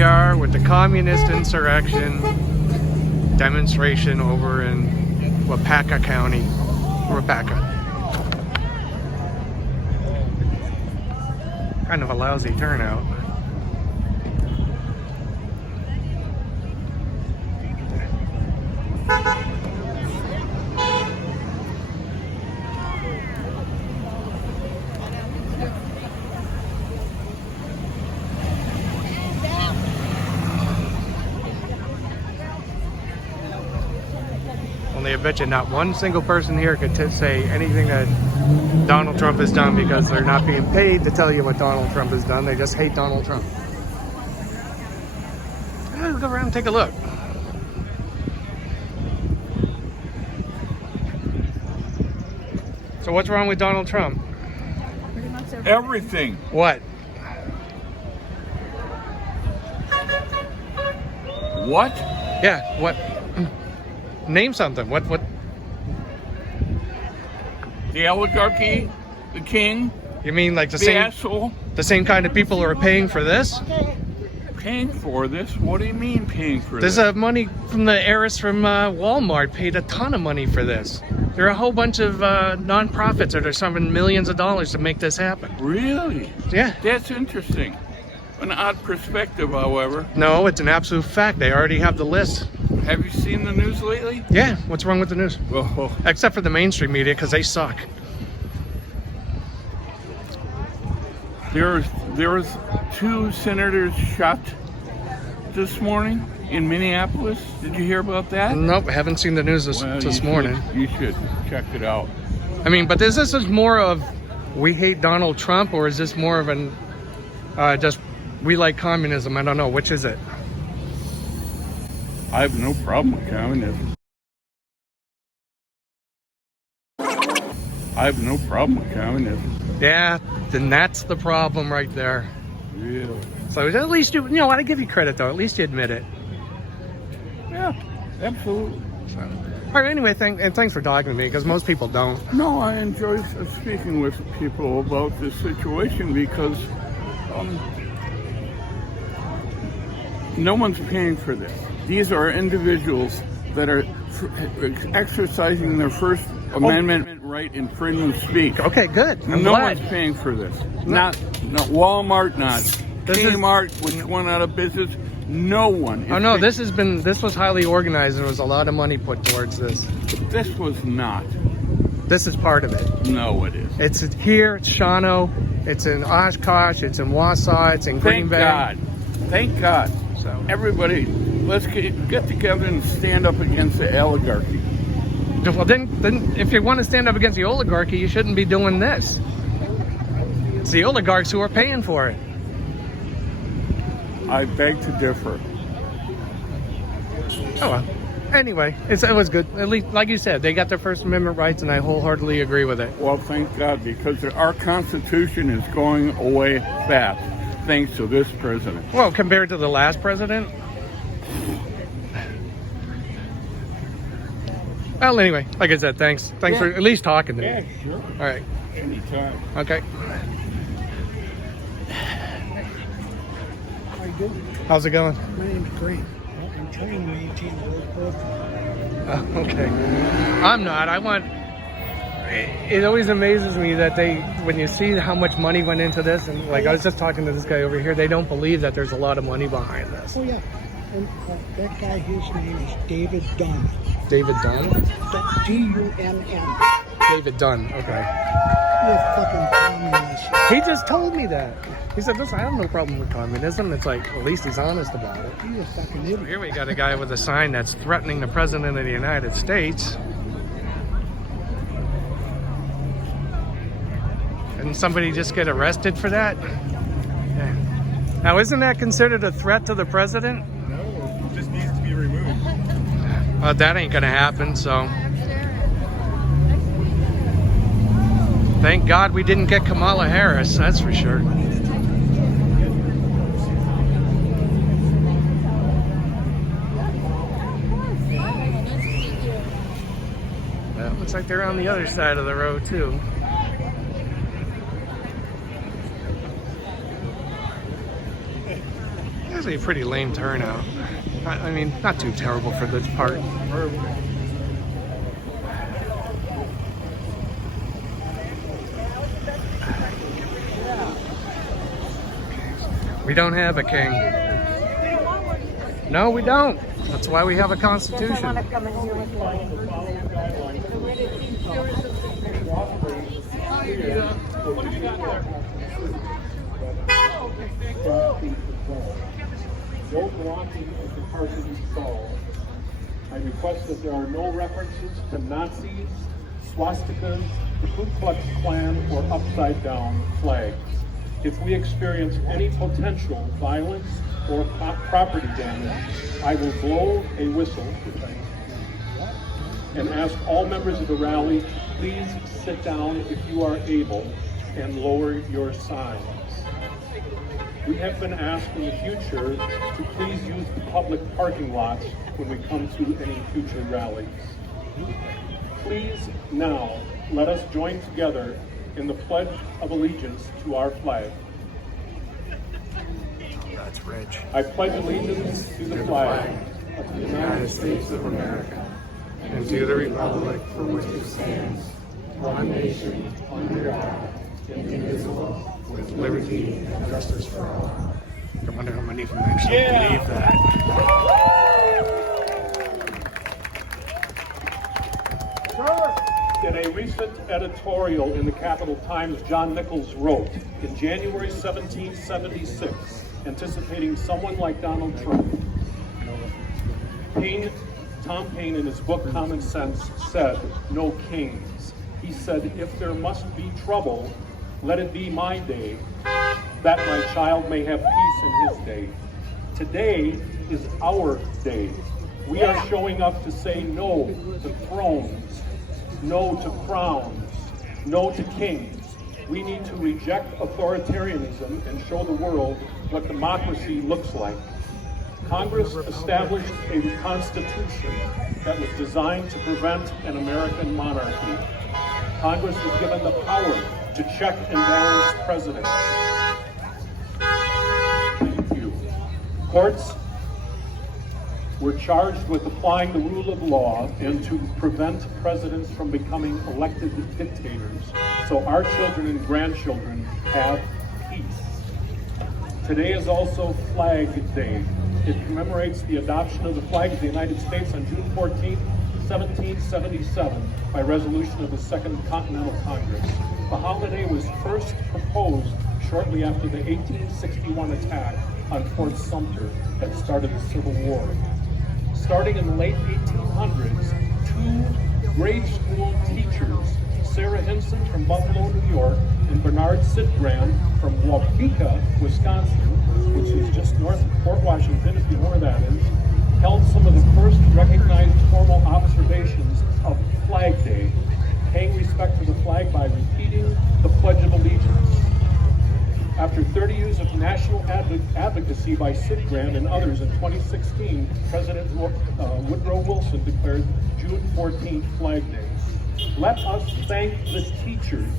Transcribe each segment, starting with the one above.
we are with the communist insurrection demonstration over in Waupaca County. Waupaca. Kind of a lousy turnout. Only I bet you not one single person here could say anything that Donald Trump has done because they're not being paid to tell you what Donald Trump has done. They just hate Donald Trump. Let's go around and take a look. So what's wrong with Donald Trump? Everything. What? What? Yeah, what? Name something. What? The oligarchy, the king, You mean like the the asshole. same kind of people who are paying for this? Paying for this? What do you mean paying for There's this? money from the heiress from Walmart paid a ton of money for this. There are a whole bunch of non-profits that are summing millions of dollars to make this happen. Really? Yeah. That's interesting. An odd perspective, however. No, it's an absolute fact. They already have the list. Have you seen the news lately? Yeah. What's wrong with the news? Well, Except for the mainstream media, because they suck. there was 2 senators shot this morning in Minneapolis. Did you hear about that? Nope, I haven't seen the news this morning. You should check it out. I mean, but is this more of we hate Donald Trump, or is this more of an just we like communism? I don't know. Which is it? I have no problem with communism. I have no problem with communism. Yeah, then that's the problem right there. Really? So at least you know what? I give you credit though. At least you admit it. Yeah, absolutely. So, all right. Anyway, thanks for talking to me because most people don't. No, I enjoy speaking with people about this situation because no one's paying for this. These are individuals that are exercising their First Amendment right in freedom of speech. Okay, good. I'm No glad. one's paying for this. Not Walmart, not Kmart, which went out of business. No one. Oh no, this was highly organized. There was a lot of money put towards this. This was not. This is part of it. No, it is. It's here. It's Shawano. It's in Oshkosh. It's in Wausau. It's in Green Thank Bay. God. Thank God. So Everybody, let's get together and stand up against the oligarchy. well, then if you want to stand up against the oligarchy, you shouldn't be doing this. It's the oligarchs who are paying for it. I beg to differ. Oh well. Anyway, it was good. At least, like you said, they got their First Amendment rights, and I wholeheartedly agree with it. Well, thank God, because our Constitution is going away fast, thanks to this president. Well, compared to the last president. Well, anyway, like I said, thanks for at least talking to me. Sure. All right. Anytime. Okay. How you doing? How's it going? My name's Grant. I'm trying to maintain a little profile. Okay. I'm not. It always amazes me that when you see how much money went into this, and like I was just talking to this guy over here, they don't believe that there's a lot of money behind this. Oh, yeah. And that guy, his name is David Dunn. David Dunn? D-U-N-N. David Dunn, okay. You're a fucking communist. He just told me that. He said, listen, I have no problem with communism. It's like, at least he's honest about it. You're a fucking idiot. Here we got a guy with a sign that's threatening the President of the United States. Didn't somebody just get arrested for that? Yeah. Now, isn't that considered a threat to the President? No, it just needs to be removed. Well, that ain't gonna happen, so. Thank God we didn't get Kamala Harris, that's for sure. Well, looks like they're on the other side of the road, too. Actually, a pretty lame turnout. I mean, not too terrible for this part. We don't have a king. No, we don't. That's why we have a constitution. No blocking of the parking stalls. I request that there are no references to Nazis, swastikas, the Ku Klux Klan, or upside down flags. If we experience any potential violence or property damage, I will blow a whistle and ask all members of the rally to please sit down if you are able and lower your signs. We have been asked in the future to please use the public parking lots when we come to any future rallies. Please now let us join together in the Pledge of Allegiance to our flag. That's rich. I pledge allegiance to the flag of the United States of America, and to the republic for which it stands, one nation, under God, indivisible, with liberty and justice for all. I wonder how many of them actually believe that. In a recent editorial in the Capital Times, John Nichols wrote, in January 1776, anticipating someone like Donald Trump, Tom Paine, in his book Common Sense, said, "No kings." He said, "If there must be trouble, let it be my day, that my child may have peace in his day." Today is our day. We are showing up to say no to thrones, no to crowns, no to kings. We need to reject authoritarianism and show the world what democracy looks like. Congress established a constitution that was designed to prevent an American monarchy. Congress was given the power to check and balance presidents. Thank you. Courts were charged with applying the rule of law and to prevent presidents from becoming elected dictators, so our children and grandchildren have peace. Today is also Flag Day. It commemorates the adoption of the flag of the United States on June 14, 1777, by resolution of the Second Continental Congress. The holiday was first proposed shortly after the 1861 attack on Fort Sumter that started the Civil War. Starting in the late 1800s, two grade school teachers, Sarah Hinson from Buffalo, New York, and Bernard Sidgram from Waupaca, Wisconsin, which is just north of Fort Washington, if you know where that is, held some of the first recognized formal observations of Flag Day, paying respect to the flag by repeating the Pledge of Allegiance. After 30 years of national advocacy by Sidgram and others, in 2016, President Woodrow Wilson declared June 14th Flag Day. Let us thank the teachers,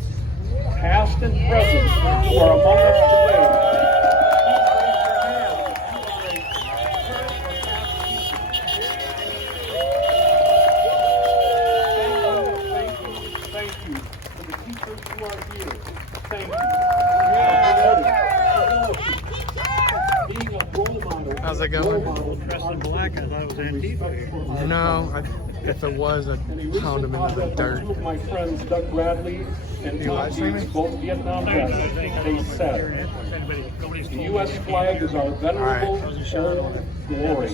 past and present, who are among us today. Thank you for the teachers who are here. Thank you. Being a role model. How's it going? Dressed in black, I thought it was Antifa. No, if it was, I'd pound him into the dirt. Two of my friends, Doug Bradley and Tom Deeds, both Vietnam vets, they said, the U.S. flag is our venerable old glory.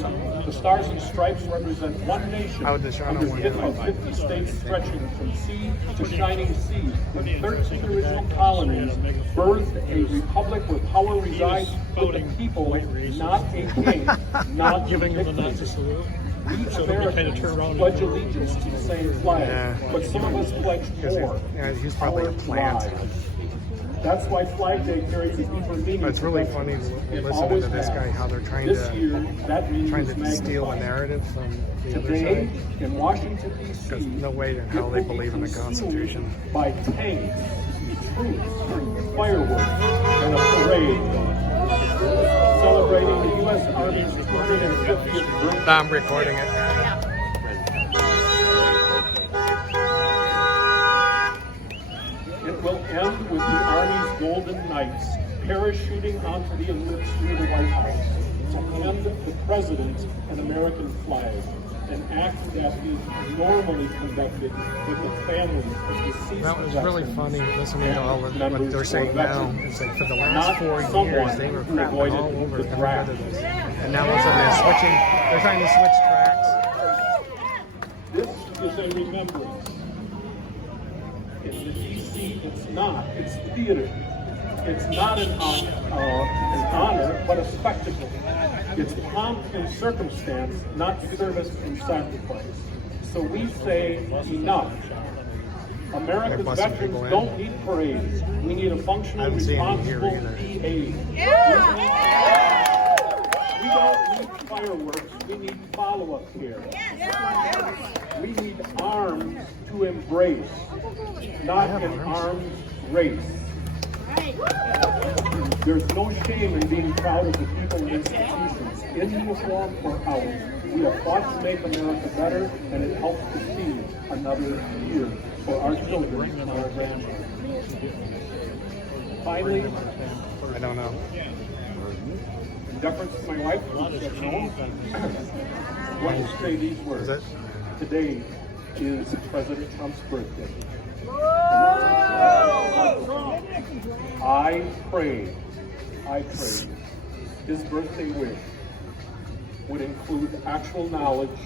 The stars and stripes represent one nation under 50 states stretching from sea to shining sea, with 13 original colonies, birthed a republic where power resides with the people, not a king, not Giving a them the Nazi dictator. salute. We So they kind of Americans turn around pledge and- allegiance to the same flag, but some of us pledge more. Yeah, he's probably a Our plant. lives. That's why Flag Day carries a deeper meaning. But it's really to us. funny It listening always to this has. guy, how they're trying This year, that means to magnified. steal a narrative from the other Today, side. in Washington, D.C., There's no way in hell they believe in the Constitution. by tanks, troops, fireworks, and a parade celebrating the U.S. Army's 250th birthday. I'm recording it. It will end with the Army's Golden Knights parachuting onto the ellipse near the White House to hand the President an American flag, an act that is normally conducted with the families of deceased That was really veterans funny listening to all of members what they're or saying now. veterans, It's like for the not last 4 someone years they were who crapping avoided all over the every draft. bit of this. And now all of a sudden they're trying to switch tracks. This is a remembrance. In the DC, it's not. It's theater. It's not an honor, but a spectacle. It's pomp and circumstance, not service and sacrifice. So we say enough. America's veterans don't need parades. We need a functional, responsible PA. We don't need fireworks. We need follow-up care. We need arms to embrace, not an arms race. There's no shame in being proud of the people and institutions, in uniform or out. We have fought to make America better, and it helps to see another year for our children and our grandchildren. Finally, I don't know. in deference to my wife, I want to say these words. Today is President Trump's birthday. I pray his birthday wish would include actual knowledge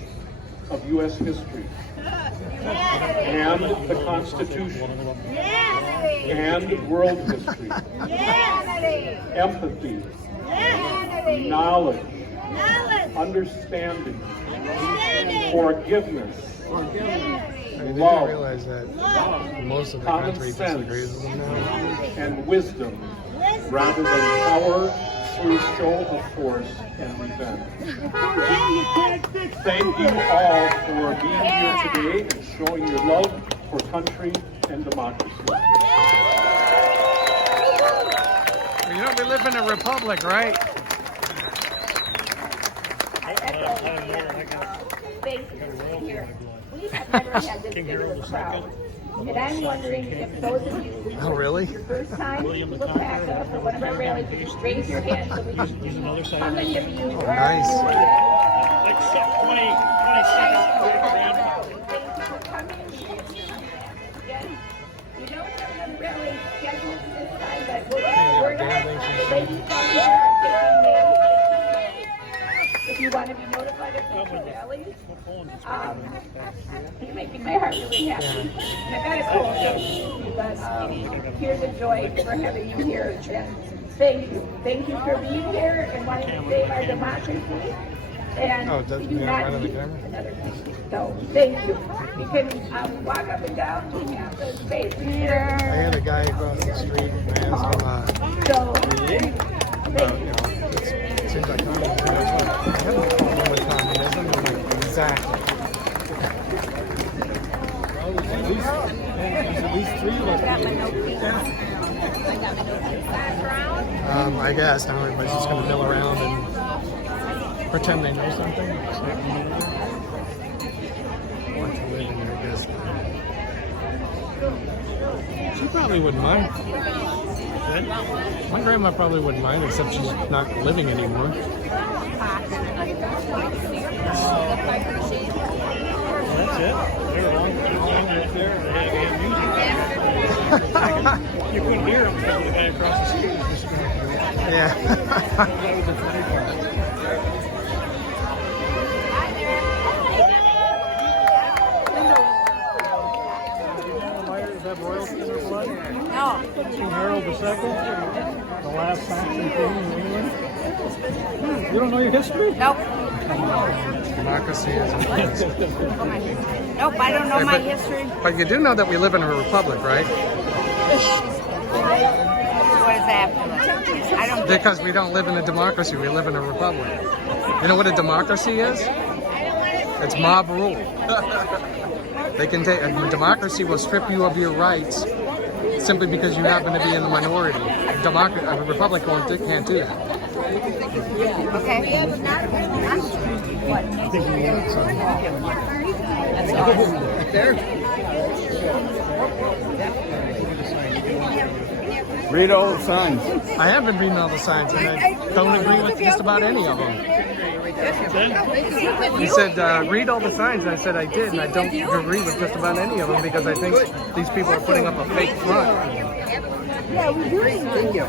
of U.S. history and the Constitution and world history, empathy, knowledge, understanding, forgiveness, I mean, love, they realize that most of the common country sense, disagrees with them now. and wisdom rather than power through show of force and revenge. Thank you all for being here today and showing your love for country and democracy. You know, we live in a republic, right? Thank you for being here. We have never had this big of a crowd. And I'm wondering if those of you who Oh, really? first time look back up or one of our rallies, just raise your hand so we can see how many of you are Nice. Except 20 seconds. Thank you for coming. Again, we don't have a rally scheduled this time, but we'll get the word out. The ladies down here are taking names. If you want to be notified of future rallies, you're making my heart really happy. And I got a cold, but here's a joy for having you here. And thank you. Thank you for being here and wanting to save our democracy. And we do not need another country. So thank you. You can walk up and down. We have the space here. I had a guy across the street and I asked him, So you know, it seems like communism. I have no problem with communism. I'm like, exactly. At least 3 of us. I guess now everybody's just going to mill around and pretend they know something. Want to live in here, I guess. She probably wouldn't mind. My grandma probably wouldn't mind, except she's not living anymore. That's it. They're long right there. They have music. You couldn't hear them because the guy across the street was just going. Yeah. That was the funny part. Is that royalty in her blood? no. King Harold II, the last Saxon king in England. You don't know your history? Nope. Democracy is important. Nope, I don't know my history. But you do know that we live in a republic, right? What is that? I don't. Because we don't live in a democracy, we live in a republic. You know what a democracy is? It's mob rule. They can take a democracy will strip you of your rights simply because you happen to be in the minority. A republic can't do that. Read all the signs. I have been reading all the signs, and I don't agree with just about any of them. He said, read all the signs, and I said I did, and I don't agree with just about any of them because I think these people are putting up a fake front. Yeah, we do. Thank you.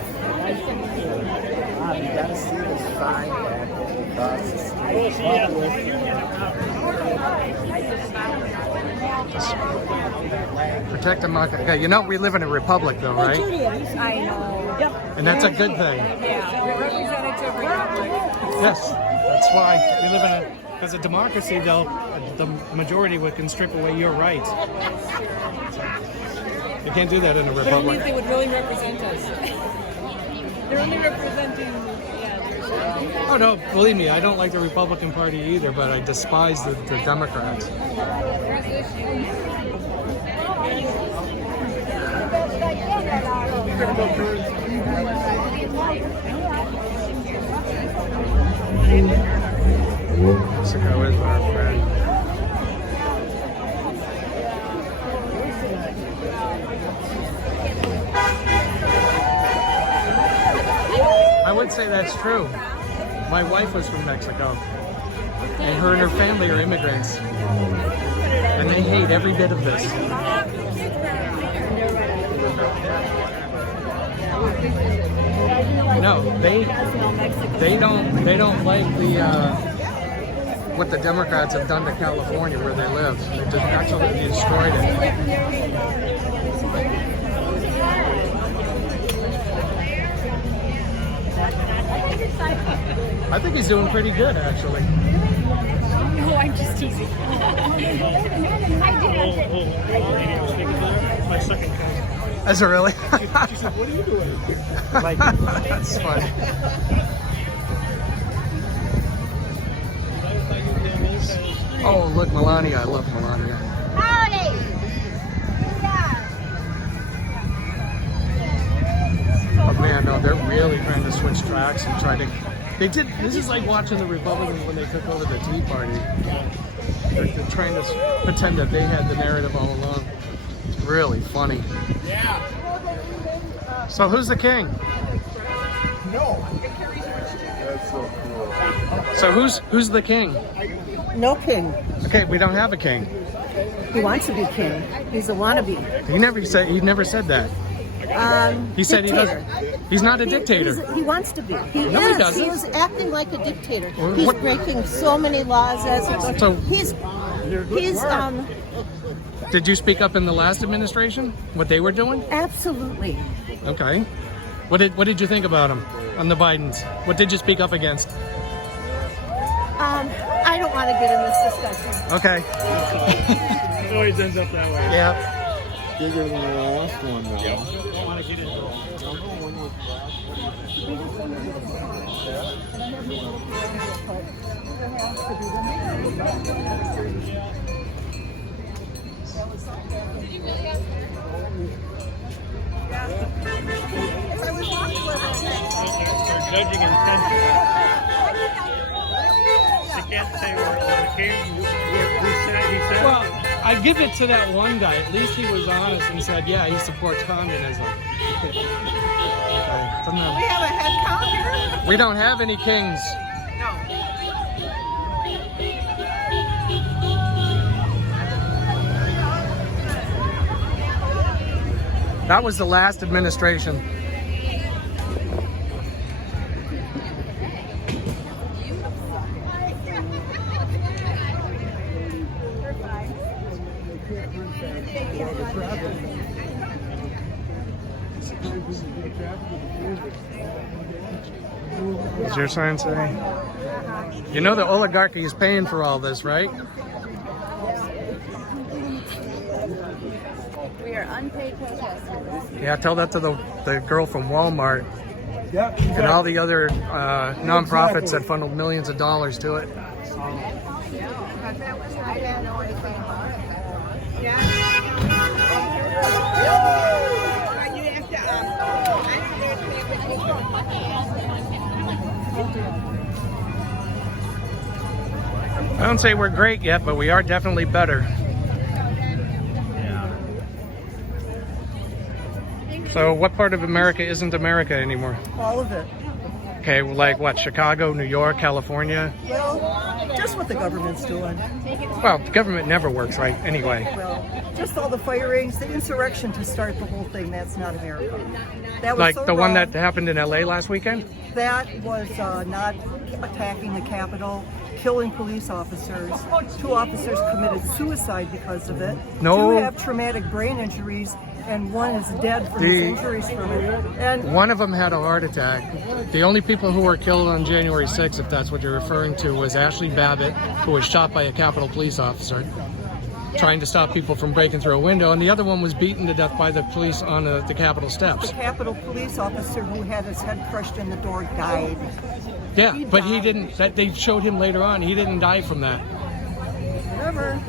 You gotta see the sign Protect democracy. Okay, you know we live in a republic, though, right? I know. Yep. And that's a good thing. Yeah. Representative republic. Yes, that's why we live in a. Because a democracy, though, the majority can strip away your rights. You can't do that in a But at least republic. they would really represent us. They're only representing. Oh no, believe me, I don't like the Republican Party either, but I despise the Democrats. Mexico is our friend. I would say that's true. My wife was from Mexico, and her and her family are immigrants, and they hate every bit of this. No, they don't like the what the Democrats have done to California where they live. They just absolutely destroyed it. I think he's doing pretty good, actually. No, I'm just teasing. My second cousin. Is it really? She said, "What are you doing?" Like, that's funny. Oh, look, Melania. I love Melania. Howdy! Oh man, no, they're really trying to switch tracks and try to. They did. This is like watching the Republicans when they took over the Tea Party. They're trying to pretend that they had the narrative all along. It's really funny. Yeah. So who's the king? No. That's so cool. So who's the king? No king. Okay, we don't have a king. He wants to be king. He's a wannabe. He never said that. He said dictator. he doesn't. He's not a dictator. He wants to be. He No, he is. doesn't. He's acting like a dictator. Well, He's what- breaking so many laws as So- he's Did you speak up in the last administration? What they were doing? absolutely. Okay. What did you think about him on the Bidens? What did you speak up against? I don't want to get in this discussion. Okay. It always ends up that way. Yeah. Bigger than the last one, though. Don't want to get into it. Judging intention. I can't say where it came. He said. Well, I give it to that one guy. At least he was honest and said, yeah, he supports communism. Okay. Somehow- We have a head count here? We don't have any kings. That was the last administration. What does your sign say? You know the oligarchy is paying for all this, right? We are unpaid protesters. Yeah, tell that to the girl from Walmart Yep. and all the other nonprofits that funneled millions of dollars to it. I didn't know anything about it. Yeah. You have to, don't say we're great yet, but we are definitely better. So what part of America isn't America anymore? All of it. Okay, like what? Chicago, New York, California? Well, just what the government's doing. Well, the government never works right anyway. Well, just all the firings, the insurrection to start the whole thing, that's not America. That was Like so the one wrong. that happened in LA last weekend? That was not attacking the Capitol, killing police officers. 2 officers committed suicide because of it. No. 2 have traumatic brain injuries, and 1 is dead from his injuries from it. And One of them had a heart attack. The only people who were killed on January 6th, if that's what you're referring to, was Ashley Babbitt, who was shot by a Capitol police officer trying to stop people from breaking through a window, and the other one was beaten to death by the police on the Capitol steps. the Capitol police officer who had his head crushed in the door died. Yeah, He but he died. didn't. They showed him later on. He didn't die from that. Whatever.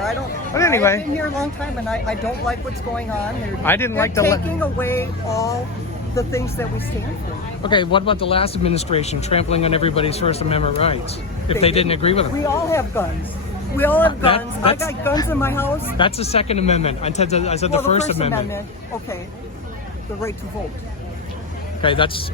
I don't. But anyway. I've been here a long time, and I don't like what's going on. I didn't like they're the taking away all the things that we stand for. Okay, what about the last administration trampling on everybody's First Amendment rights if they didn't agree with We them? all have guns. We all have That- guns. I that's- got guns in my house. That's the Second Amendment. I said Well, the First Amendment. Okay. The right to vote. Okay, that's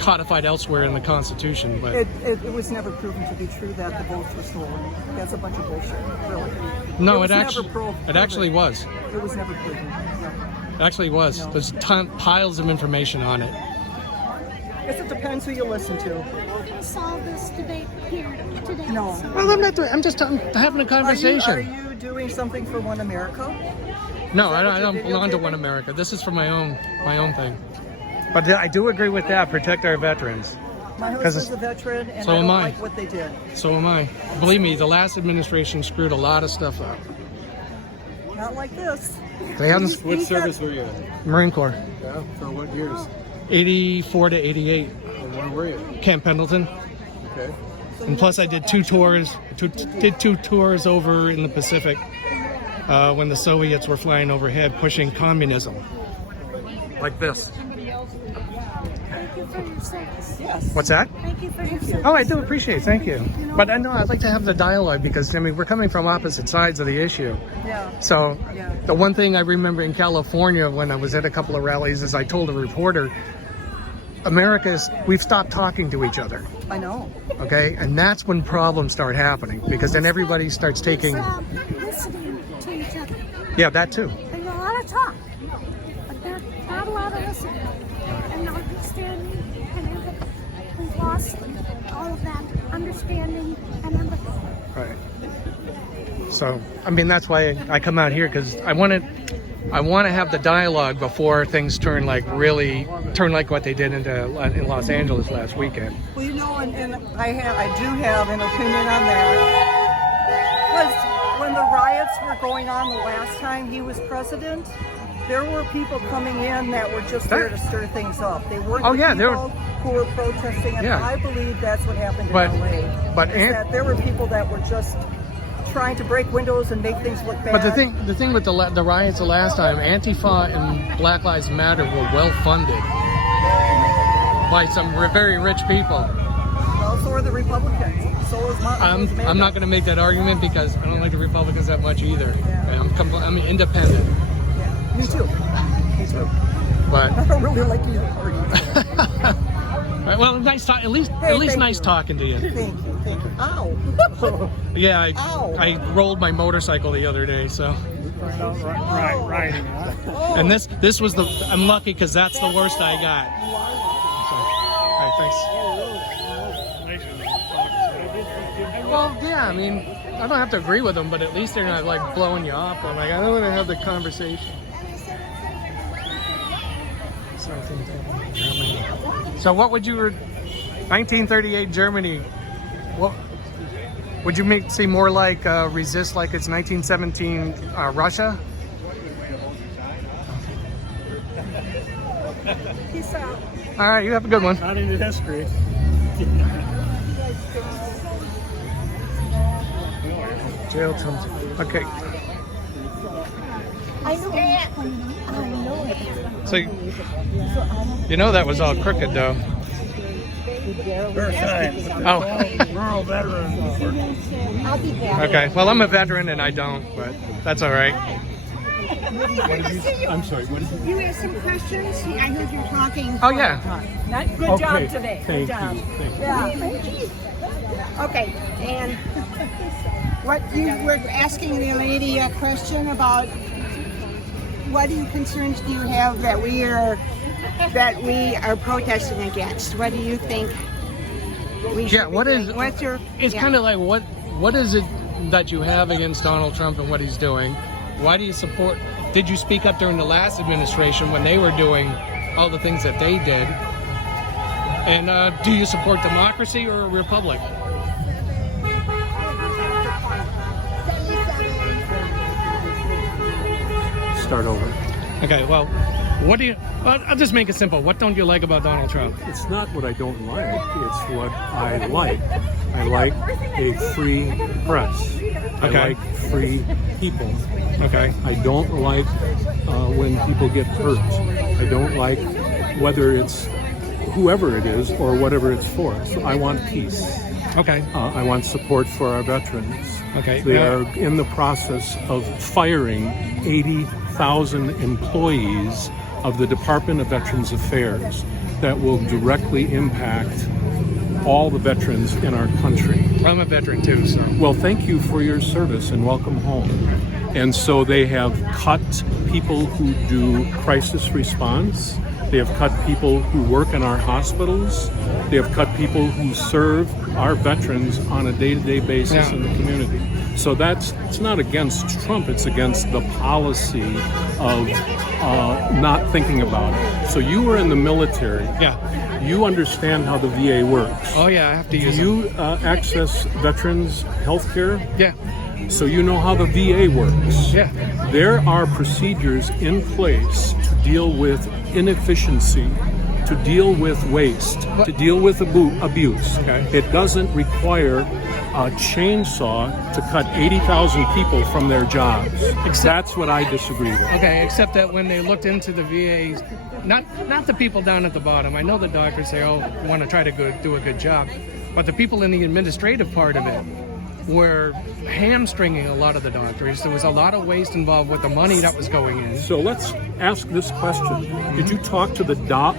codified elsewhere in the Constitution, but It was never proven to be true that the votes were stolen. That's a bunch of bullshit, really. no, was it never actually proven. it actually was. It was never proven. No. It actually was. No. There's piles of information on it. I guess it depends who you listen to. Solve this debate here today. No. Well, I'm not. I'm just having a conversation. Are you doing something for One America? No, that I what don't you're belong to videotaping? One America. This is for my own thing. But I do agree with that. Protect our veterans. My 'Cause husband's a veteran, and so I don't am I. like what they did. So am I. Believe me, the last administration screwed a lot of stuff up. Not like this. They haven't. What He's got- service were you in? Marine Corps, Yeah, for what years? 84 to 88, And where were you? Camp Pendleton. Okay. And plus, I did 2 tours. Did 2 tours over in the Pacific when the Soviets were flying overhead, pushing communism, like this. Thank you for your service. Yes. What's that? Thank you for your service. Oh, I do appreciate it. Thank you. But I know I'd like to have the dialogue because I mean we're coming from opposite sides of the issue. Yeah. So Yeah. the one thing I remember in California when I was at a couple of rallies is I told a reporter, we've stopped talking to each other. I know. Okay, and that's when problems start happening because then everybody starts taking. Listening to each other. Yeah, that too. There's a lot of talk, but there's not a lot of listening and understanding and empathy. We've lost all of that understanding and empathy. Right. So I mean that's why I come out here because I want to have the dialogue before things turn like what they did in Los Angeles last weekend. Well, you know, and I do have an opinion on that. Because when the riots were going on the last time he was president, there were people coming in that were just there to stir things up. They weren't Oh, the yeah, there people who were protesting, and Yeah. I believe that's what happened in But- LA. but is Aunt- that there were people that were just trying to break windows and make things look bad. But the thing with the riots the last time, Antifa and Black Lives Matter were well funded by some very rich people. Well, so are the Republicans. So is I'm not going to make that argument because I don't like the Republicans that much either. Yeah. I'm independent, Yeah, me too. Me too. but I don't really like either party. well, nice talk. At least thank nice you. talking to you. Thank you. Ow. Yeah, Ow. I rolled my motorcycle the other day, so Riding, huh? and this was I'm lucky because that's the worst I got. So, all right, thanks. Well, yeah, I mean, I don't have to agree with them, but at least they're not like blowing you off. I'm like, I don't want to have the conversation. So what would you, 1938 Germany, what would you see more like resist like it's 1917 Russia? Peace out. All right, you have a good one. Not into history. Jail terms. Okay. I know it. So, you know that was all crooked though. Oh, Rural veteran. I'll be back. okay. Well, I'm a veteran and I don't, but that's all right. I'm sorry, what is it? You have some questions? I heard you talking. Oh, yeah. Good job today. Thank Good job. you. Thank you. Yeah. Okay, and what you were asking the lady a question about what concerns do you have that we are protesting against? What do you think we should Yeah, be what is- doing? What's your It's kind of like what is it that you have against Donald Trump and what he's doing? Why do you support? Did you speak up during the last administration when they were doing all the things that they did? And do you support democracy or a republic? Start over. Okay, well, what do you? Well, I'll just make it simple. What don't you like about Donald Trump? It's not what I don't like, it's what I like. I like a free press. I Okay. like free people. Okay. I don't like when people get hurt. I don't like whether it's whoever it is or whatever it's for. So I want peace. Okay. I want support for our veterans. Okay. They Now- are in the process of firing 80,000 employees of the Department of Veterans Affairs that will directly impact all the veterans in our country. I'm a veteran too, so. Well, thank you for your service and welcome home. And so they have cut people who do crisis response. They have cut people who work in our hospitals. They have cut people who serve our veterans on a day-to-day basis Yeah. in the community. So it's not against Trump, it's against the policy of not thinking about it. So you were in the military. Yeah. You understand how the VA works. Oh yeah, I have to Do use you access veterans health care? them. Yeah. So you know how the VA works. Yeah. There are procedures in place to deal with inefficiency, to deal with waste, to deal with abuse. Okay. It doesn't require a chainsaw to cut 80,000 people from their jobs. That's what I disagree with. Okay, except that when they looked into the VAs, not the people down at the bottom. I know the doctors say, "Oh, want to try to do a good job," but the people in the administrative part of it were hamstringing a lot of the doctors. There was a lot of waste involved with the money that was going in. So let's ask this question. Did you talk to the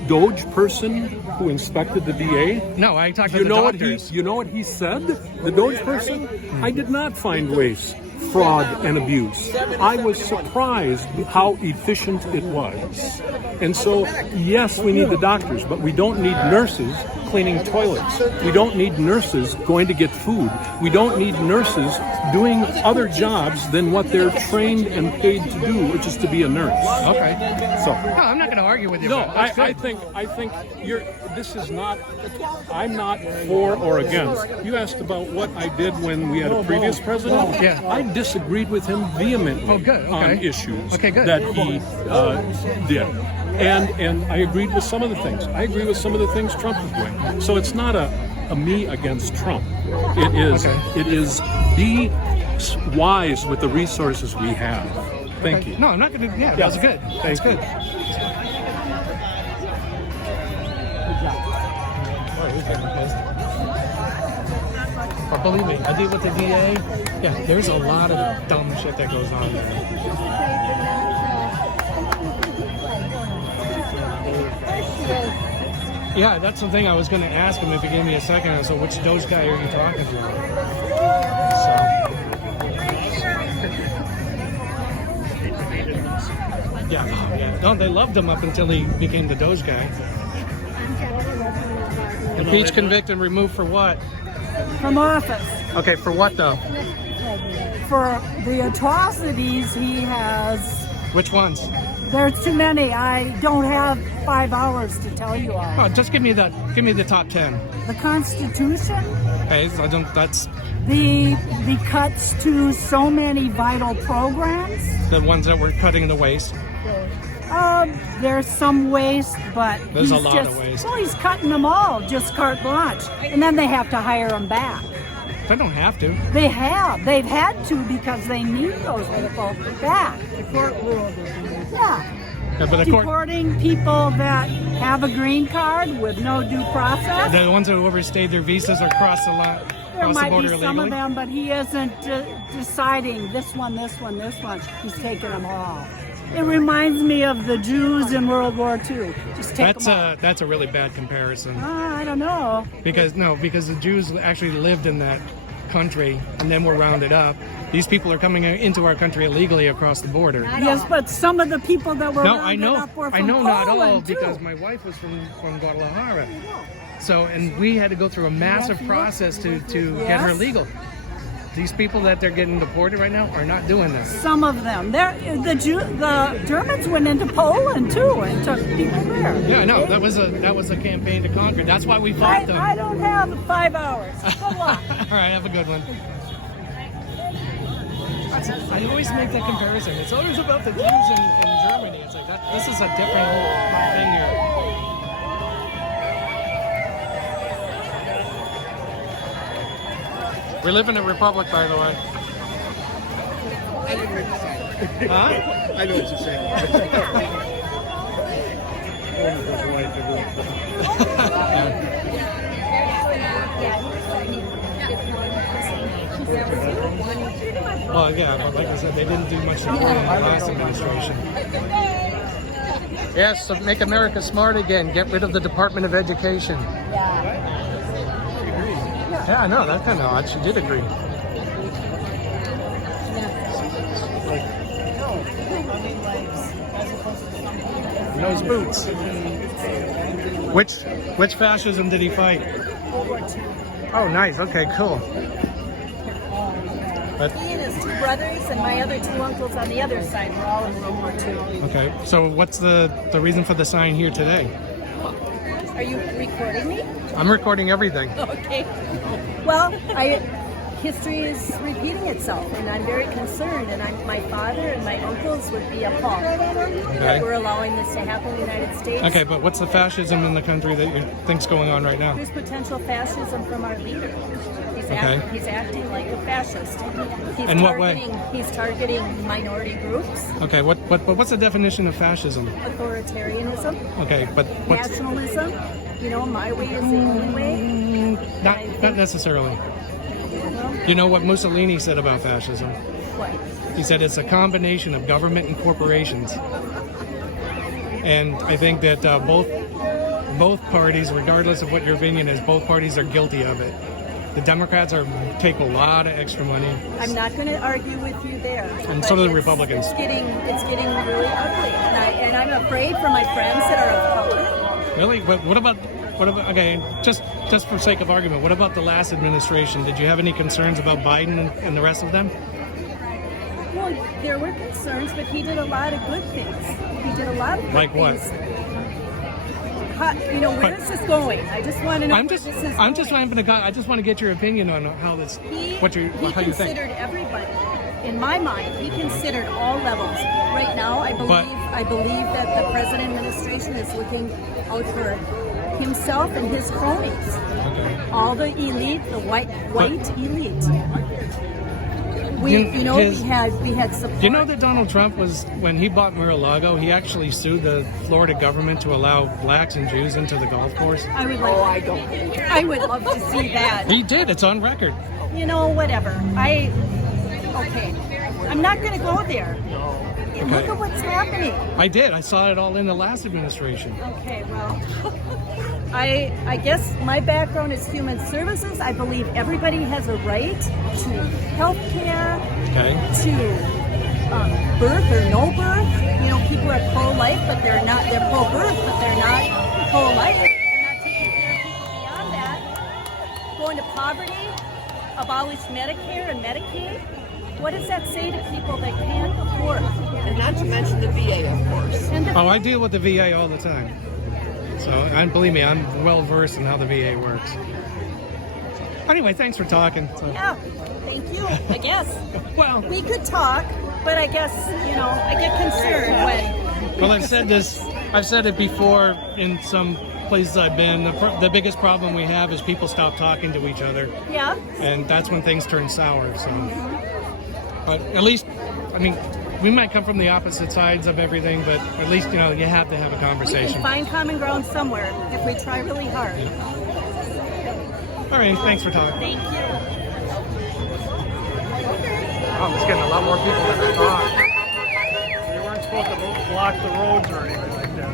Doge person who inspected the VA? No, I talked to You the know doctors. you know what he said? The Doge person? I did not find waste, fraud, and abuse. I was surprised how efficient it was. And so, yes, we need the doctors, but we don't need nurses cleaning toilets. We don't need nurses going to get food. We don't need nurses doing other jobs than what they're trained and paid to do, which is to be a nurse. Okay. So. No, I'm not going to argue with you. No, about it. That's I good. think this is not, I'm not for or against. You asked about what I did when we had a previous president. Yeah. I disagreed with him vehemently Oh, good. on Okay. issues Okay, good. that he did. And I agreed with some of the things. I agree with some of the things Trump is doing. So it's not a me against Trump. It is be wise with the resources we have. Thank you. No, I'm not going to. Yeah, that was good. That's good. But believe me, I deal with the VA. Yeah, there's a lot of dumb shit that goes on there. Yeah, that's the thing I was going to ask him if he gave me a second. So, which Doge guy are you talking to? Yeah. No, they loved him up until he became the Doge guy. Impeached, convicted, and removed for what? From office Okay, for what though? for the atrocities he has. Which ones? There's too many. I don't have 5 hours to tell you all. Oh, just give me the top 10. The Constitution, Okay, so I don't. That's the cuts to so many vital programs. the ones that were cutting the waste. There's some waste, but There's a he's lot of just, waste. Well, he's cutting them all, just carte blanche, and then they have to hire them back. They don't have to. They've had to because they need those people back. The court ruled it. Yeah. Yeah, but the court, deporting people that have a green card with no due process. the ones who overstayed their visas or crossed the line, There crossed the might border be some of illegally. them, but he isn't deciding this one, this one, this one. He's taking them all. It reminds me of the Jews in World War II. Just take them all. That's a really bad comparison. I don't know. Because the Jews actually lived in that country and then were rounded up. These people are coming into our country illegally across the border. Yes, but some of the people that were No, rounded up were from I know not all Poland, too. because my wife was from Guadalajara. So, and we had to go through a massive process to get her Yes. legal. These people that they're getting deported right now are not doing this. Some of them. The Germans went into Poland too and took people there. Yeah, I know. That was a campaign to conquer. That's why we fought them. I don't have 5 hours. Good luck. All right, have a good one. I always make that comparison. It's always about the Jews in Germany. It's like this is a different whole thing here. We live in a republic, by the way. Huh? I know what you're saying. Well, yeah, but like I said, they didn't do much in the last administration. Yes, so make America smart again. Get rid of the Department of Education. Yeah, I know, that kind of odd. She did agree. Those boots. Which fascism did he fight? World War II. Oh, nice. Okay, cool. But, He and his 2 brothers and my other 2 uncles on the other side were all in World War II. okay, so what's the reason for the sign here today? Are you recording me? I'm recording everything. Okay. Well, history is repeating itself, and I'm very concerned. And my father and my uncles would be appalled that we're allowing this to happen in the United States. Okay, but what's the fascism in the country that you think's going on right now? There's potential fascism from our leader. Okay. He's acting like a fascist. In what way? He's targeting minority groups. Okay, what's the definition of fascism? Authoritarianism. Okay, but what's Nationalism. You know, my way is the only way. not necessarily. You know what Mussolini said about fascism? What? He said it's a combination of government and corporations. And I think that both parties, regardless of what your opinion is, both parties are guilty of it. The Democrats take a lot of extra money. I'm not going to argue with you there. And but so do the Republicans. It's getting really ugly, and I'm afraid for my friends that are of color. Really? But what about? Okay, just for sake of argument, what about the last administration? Did you have any concerns about Biden and the rest of them? Well, there were concerns, but he did a lot of good things. He did a lot of good Like what? things. Where is this going? I just want to know. I just want to get your opinion on how this. He how you think. considered everybody. In my mind, he considered all levels. Right now, I believe that the present administration is looking out for himself and his cronies. Okay. All the elite, the white elite. We had support. Do you know that Donald Trump when he bought Mar-a-Lago, he actually sued the Florida government to allow blacks and Jews into the golf course? I would love to see that. He did. It's on record. Whatever. Okay. I'm not going to go there. Okay. Look at what's happening. I did. I saw it all in the last administration. Okay, well, I guess my background is human services. I believe everybody has a right to health care, to birth or no birth. People are pro-life, but they're pro-birth, but they're not pro-life. They're not taking care of people beyond that. Going to poverty, abolish Medicare and Medicaid. What does that say to people that can't afford? And not to mention the VA, of course. I deal with the VA all the time. So, and believe me, I'm well versed in how the VA works. Anyway, thanks for talking. So. Yeah, thank you, I guess. Well, we could talk, but I guess, I get concerned when... Well, I've said it before in some places I've been. The biggest problem we have is people stop talking to each other. Yeah. And that's when things turn sour, so... But at least, we might come from the opposite sides of everything, but at least, you know, you have to have a We can conversation. find common ground somewhere if we try really hard. All right, thanks for talking. Thank you. Oh, it's getting a lot more people than I thought. They weren't supposed to block the roads or anything like that.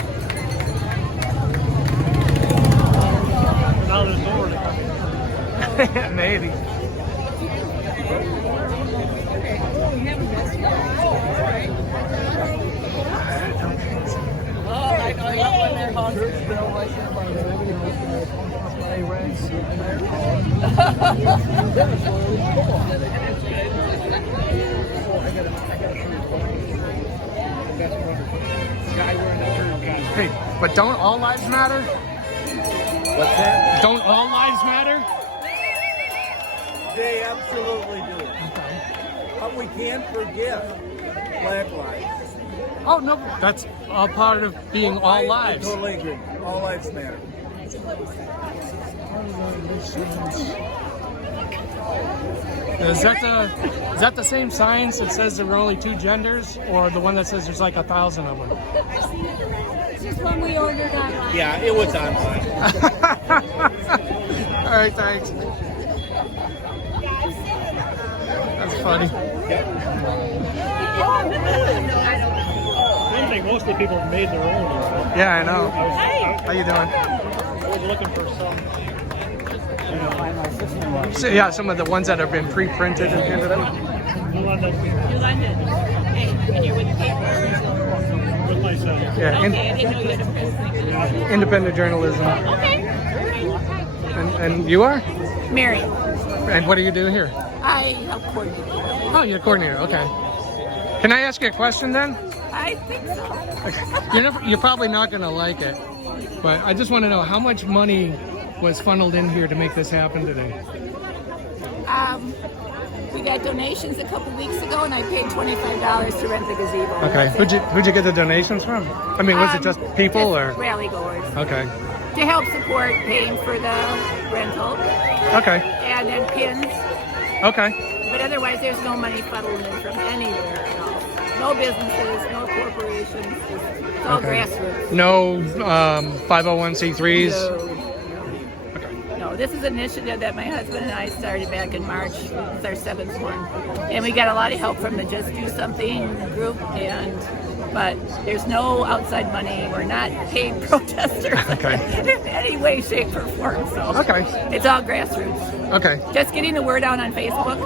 Now there's nowhere to come. Maybe. Hey, but don't all lives matter? What's that? Don't all lives matter? They absolutely do. But we can't forget Black lives. Oh, no, that's all part of being all I lives. totally agree. All lives matter. Is that the same science that says there are only 2 genders, or the one that says there's like 1,000 of them? This is one we ordered online. Yeah, it was online. All right, thanks. That's funny. I think most of the people have made their own. Yeah, I know. How you doing? I was looking for some. So, yeah, some of the ones that have been pre-printed and handed out. London Hey, and you're with the paper. with my son. Yeah, Okay, I didn't know you had a press. independent journalism. Okay. And you are? Mary, And what do you do here? I help coordinate. Oh, you're a coordinator. Okay. Can I ask you a question then? I think so. You're probably not going to like it, but I just want to know how much money was funneled in here to make this happen today. We got donations a couple weeks ago, and I paid $25 to rent the gazebo. Okay. Who'd you get the donations from? I mean, was it just people just or? rally goers Okay. to help support paying for the rental Okay. and then pins. Okay. But otherwise, there's no money funneled in from anywhere at all. No businesses, no corporations. It's all grassroots. No 501c3s. No, this is an initiative that my husband and I started back in March. It's our 7th one. And we got a lot of help from the Just Do Something group, but there's no outside money. We're not paid protesters in any way, shape, or form. So it's all grassroots. Okay. Just getting the word out on Facebook.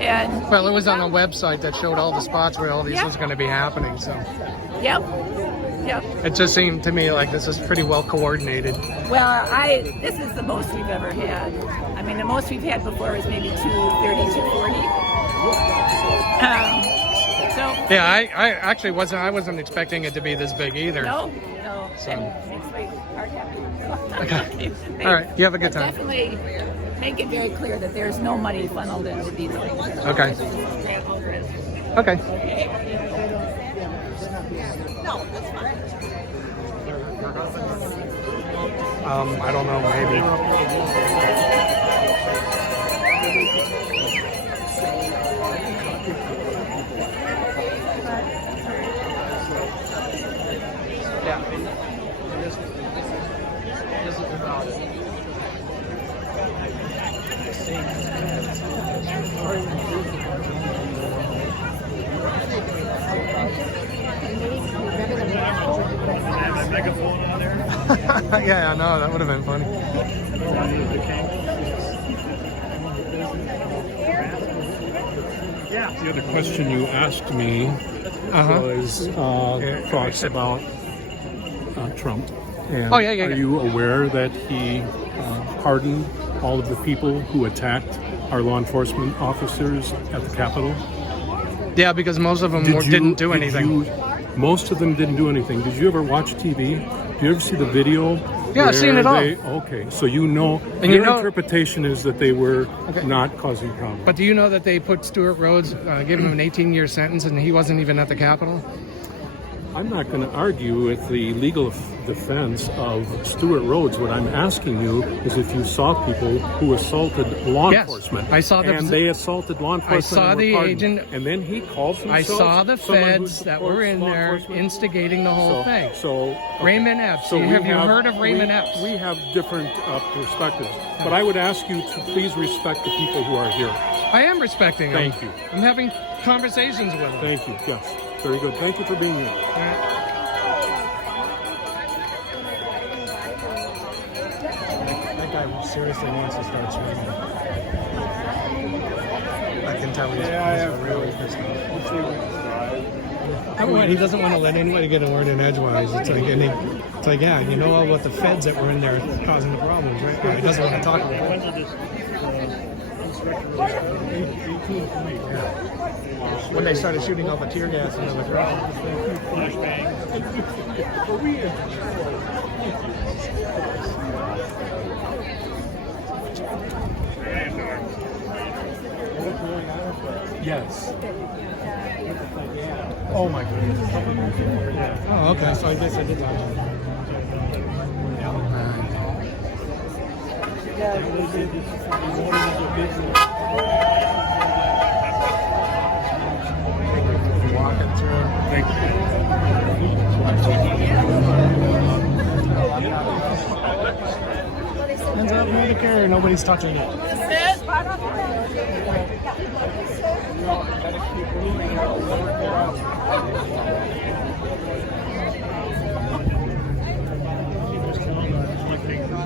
And Well, it was on a website that showed all the spots where all these was going to be happening. So Yep. it just seemed to me like this is pretty well coordinated. Well, this is the most we've ever had. I mean, the most we've had before was maybe 230, 240. Yeah, I actually wasn't expecting it to be this big either. No. So. And next week, our captain. Okay. All right. You have a good time. Definitely make it very clear that there's no money funneled into these things. Okay. Okay. I don't know, maybe. Yeah, I know, that would have been funny. The other question you asked me was thoughts about Trump. And Oh, yeah. Are you aware that he pardoned all of the people who attacked our law enforcement officers at the Capitol? Yeah, because most of them didn't do anything. Most of them didn't do anything. Did you ever watch TV? Do you ever see the video? Yeah, I've seen it all. Okay, so you know, And your interpretation is that they were not causing problems. But do you know that they put Stuart Rhodes, gave him an 18-year sentence, and he wasn't even at the Capitol? I'm not going to argue with the legal defense of Stewart Rhodes. What I'm asking you is if you saw people who assaulted law Yes, enforcement. I saw them. And they assaulted law enforcement. I saw and the were pardoned. agent. And then he called himself I saw the someone who feds that supports were in law there enforcement. instigating the whole thing. Okay. Raymond Epps. So Have you heard of Raymond we, Epps? We have different perspectives. But I would ask you to please respect the people who are here. I am respecting them. Thank you. I'm having conversations with them. Thank you. Yes. Very good. Thank you for being here. That guy seriously wants to start swinging. I can tell he's really pissed off. He doesn't want to let anybody get a word in edgewise. It's like, yeah, you know all about the feds that were in there causing the problems, right? He doesn't want to talk about it. When they started shooting all the tear gas and the withdrawal. Yes. Oh my goodness. Oh, okay. So I guess I did talk to him. Walking through. Hands up, Medicare. Nobody's touching it.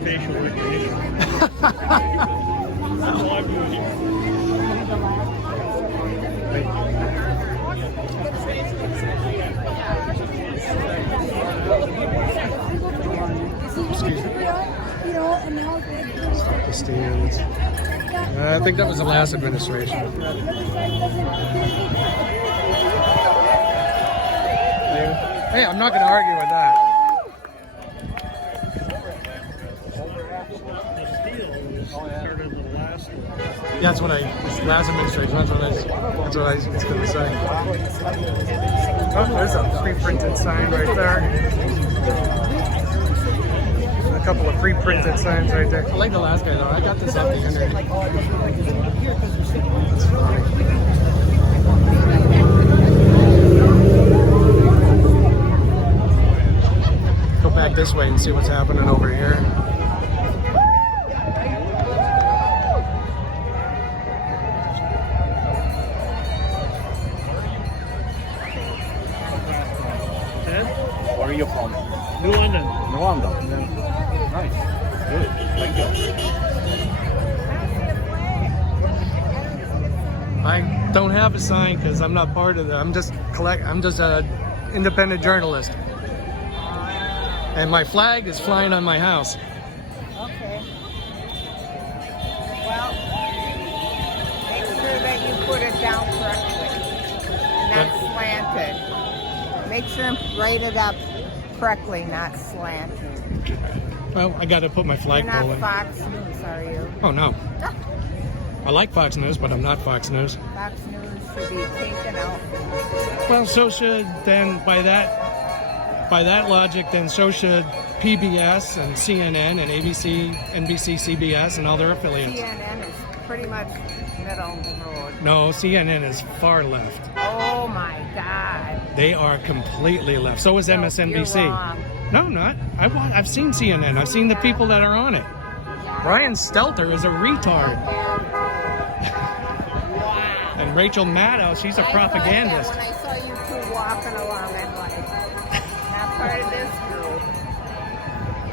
Facial recognition. That's all I'm doing here. Stop the stands. I think that was the last administration. Hey, I'm not going to argue with that. Yeah, that's what last administration, that's what I was going to say. Oh, there's a pre-printed sign right there. A couple of pre-printed signs right there. I like the last guy though. I got this up the internet. That's funny. Go back this way and see what's happening over here. Where are you from? New London. New London. Nice. Good. Thank you. I don't have a sign because I'm not part of it. I'm just an independent journalist. And my flag is flying on my house. Okay. Well, make sure that you put it down correctly, not slanted. Make sure and write it up correctly, not slanted. Well, I got to put my You're flagpole not in. Fox News, are you? Oh no. I like Fox News, but I'm not Fox News. Fox News should be taken out. Well, so should then by that logic, then so should PBS and CNN and ABC, NBC, CBS, and all their affiliates. CNN is pretty much middle of the road. No, CNN is far left. Oh my God. They are completely left. So is MSNBC. You're wrong. No, I'm not. I've seen CNN. I've seen the people that are on it. Brian Stelter is a retard. Wow. And Rachel Maddow, she's a propagandist. When I saw you two walking along, I'm like, not part of this group.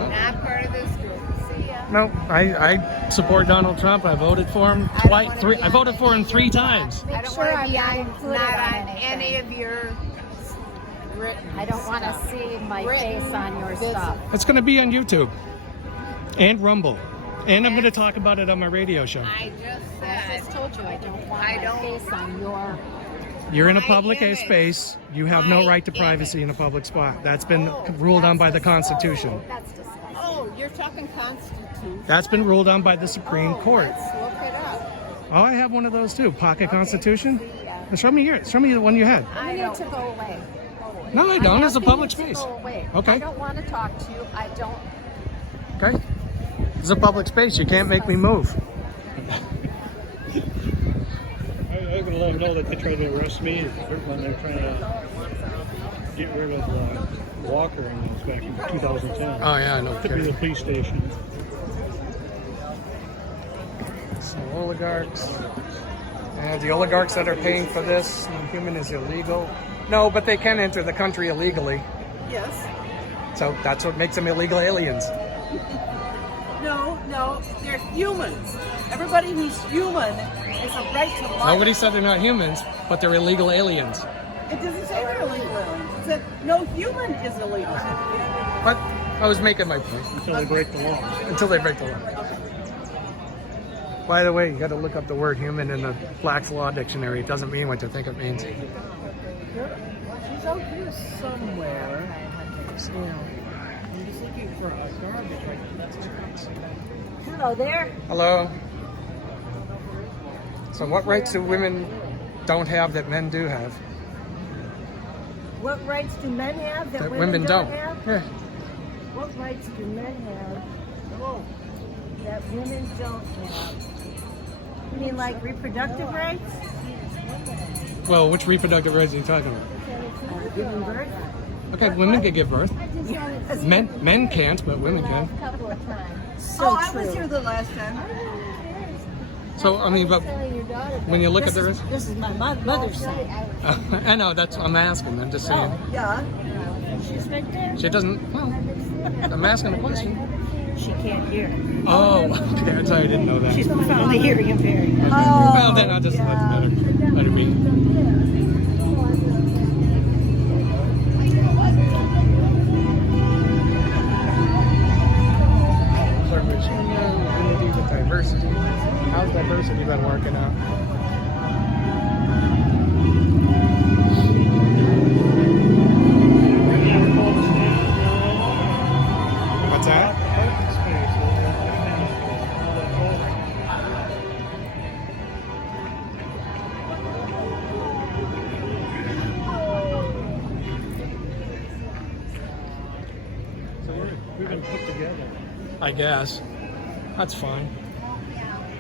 Not part of this group. See ya. No, I support Donald Trump. I voted for him twice. I voted for him 3 times. I don't want to be not on any of your written. I don't want to see my face on your stuff. It's going to be on YouTube and Rumble. And I'm going to talk about it on my radio show. I just said. I just told you I don't want my face on your... You're in a public space. You have no right to privacy in a public spot. That's been ruled on by the Constitution. That's disgusting. Oh, you're talking Constitution. That's been ruled on by the Supreme Court. Let's look it up. Oh, I have one of those too. Pocket Constitution. Show me here. Show me the one you had. You need to go away. No, I don't. It's a public asking you to space. Go away. Okay. I don't want to talk to you. I don't. Okay. It's a public space. You can't make me move. I'm going to let them know that they tried to arrest me when they're trying to get rid of Walker and this back in 2010. Oh, yeah, no Took me to kidding. the police station. Some oligarchs. And the oligarchs that are paying for this, non-human is illegal. No, but they can enter the country illegally. Yes. So that's what makes them illegal aliens. No, they're humans. Everybody who's human has a right to life. Nobody said they're not humans, but they're illegal aliens. It doesn't say they're illegal aliens. It said no human is illegal. But I was making my point. Until they break the law. Until they break the law. By the way, you got to look up the word human in the Black's Law Dictionary. It doesn't mean what you think it means. She's out here somewhere. I'm just looking for a garbage. Hello there. Hello. So what rights do women don't have that men do have? What rights do men have that, That women don't. have? Yeah. What rights do men have that women don't have? You mean like reproductive rights? Well, which reproductive rights are you talking about? Giving birth? Okay, women can give birth. Yes. Men can't, but women can. So I was here the last time. So I mean, but when you look at the This is my mother's side. I know that's I'm asking. I'm just saying. Yeah. She's right there. She doesn't. Well, I'm asking a question. She can't hear. Oh, okay. That's why I didn't know that. She's profoundly hearing impaired. Well, then I'll just let it be. Diversity. How's diversity been working out? What's that? So we've been put together. I guess. That's fine.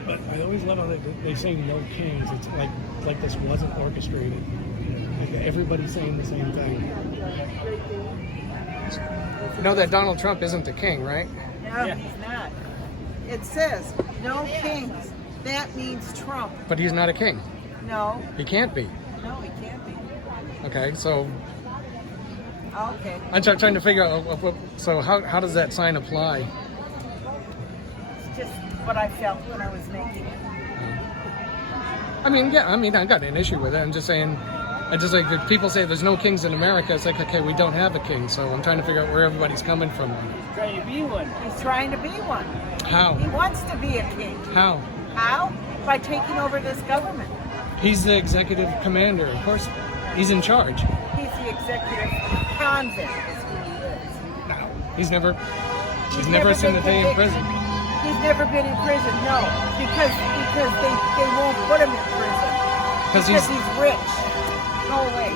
But I always love how they say no kings. It's like this wasn't orchestrated. Like everybody's saying the same thing. You know that Donald Trump isn't the king, right? No, he's not. It says no kings. That means Trump. But he's not a king. No, He can't be. no, he can't be. Okay, so Okay. I'm trying to figure out. So how does that sign apply? It's just what I felt when I was making it. I mean, yeah, I got an issue with it. I'm just saying, if people say there's no kings in America, it's like, okay, we don't have a king. So I'm trying to figure out where everybody's coming from. Trying to be one. He's trying to be one. How? He wants to be a king. How? How? By taking over this government. He's the executive commander. Of course, he's in charge. He's the executive convict. Is who he is. No, he's never seen a day in prison. He's never been in prison. No, because they won't put him in prison because he's rich. Go away.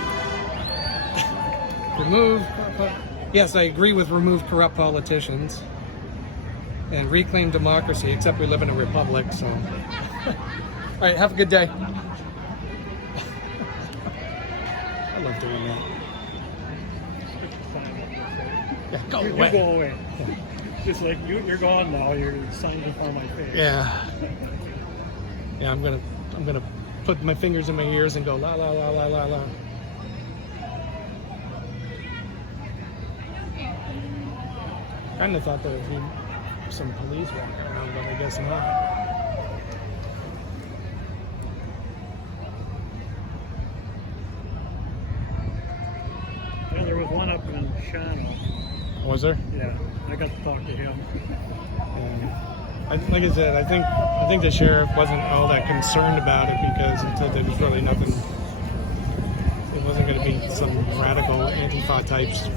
Remove. Yes, I agree with remove corrupt politicians and reclaim democracy. Except we live in a republic, so. All right, have a good day. I love doing that. Yeah, go You away. go away. Just like you're gone now. You're signing before my face. Yeah. Yeah, I'm gonna put my fingers in my ears and go la la la la la la. Kind of thought there would be some police walking around, but I guess not. Yeah, there was one up in Shana. Was there? Yeah, I got to talk to him. Like I said, I think the sheriff wasn't all that concerned about it because he said there was really nothing. It wasn't going to be some radical Antifa types.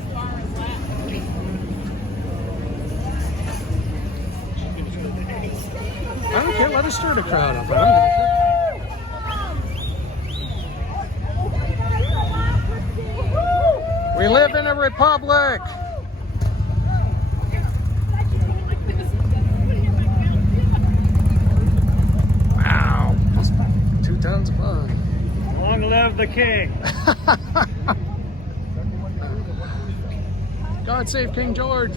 I don't care. Let us stir the crowd up. I don't give a shit. We live Republic! Wow, just 2 tons of fun. Long live the king. God save King George.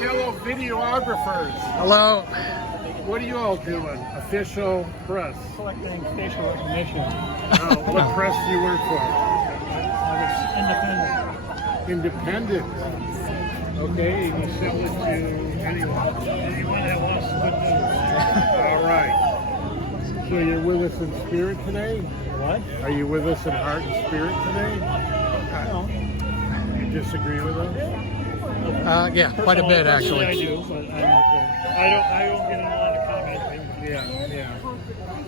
Fellow videographers, Hello. what are you all doing? Official press. Collecting facial recognition. What press do you work for? Independent. Independent. Okay, and you sell it to anyone. Anyone that wants good news. All right. So you're with us in spirit today? What? Are you with us in heart and spirit today? No. You disagree with us? Yeah, quite a bit Personally, actually. I do, but I don't get a lot of commenting. Yeah.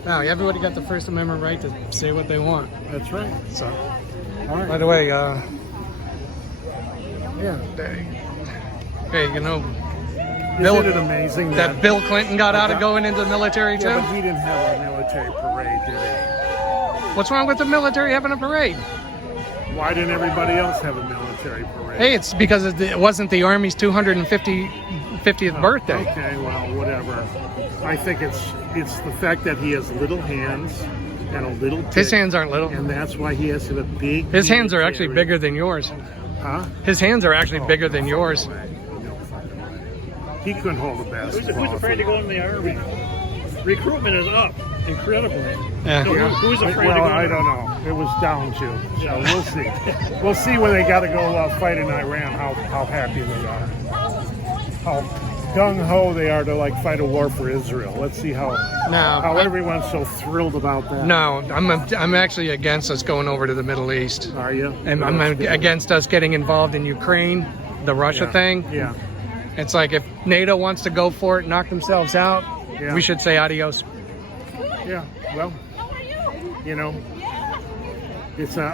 Now, everybody got the First Amendment right to say what they want. That's right. So, All right. by the way, Yeah. hey, you know, Isn't it amazing that Bill Clinton got out of going into the military too? Yeah, but he didn't have a military parade, did he? What's wrong with the military having a parade? Why didn't everybody else have a military parade? Hey, it's because it wasn't the Army's 250th birthday. Okay, well, whatever. I think it's the fact that he has little hands and a little dick, His hands aren't little. and that's why he has a big. His hands are actually military- bigger than yours. Huh? His hands are actually bigger than yours. He couldn't hold a basketball. Who's afraid to go in the army? Recruitment is up incredibly. Yeah. So who's afraid Well, to go? I don't know. It was down to. So we'll see. We'll see when they got to go fight in Iran. How happy they are. How gung ho they are to fight a war for Israel. Let's see how everyone's so thrilled about that. No, I'm actually against us going over to the Middle East. Are you? And I'm against us getting involved in Ukraine, the Russia thing. Yeah. It's like if NATO wants to go for it, knock themselves out, Yeah. we should say adios. Yeah. Well, you know, it's an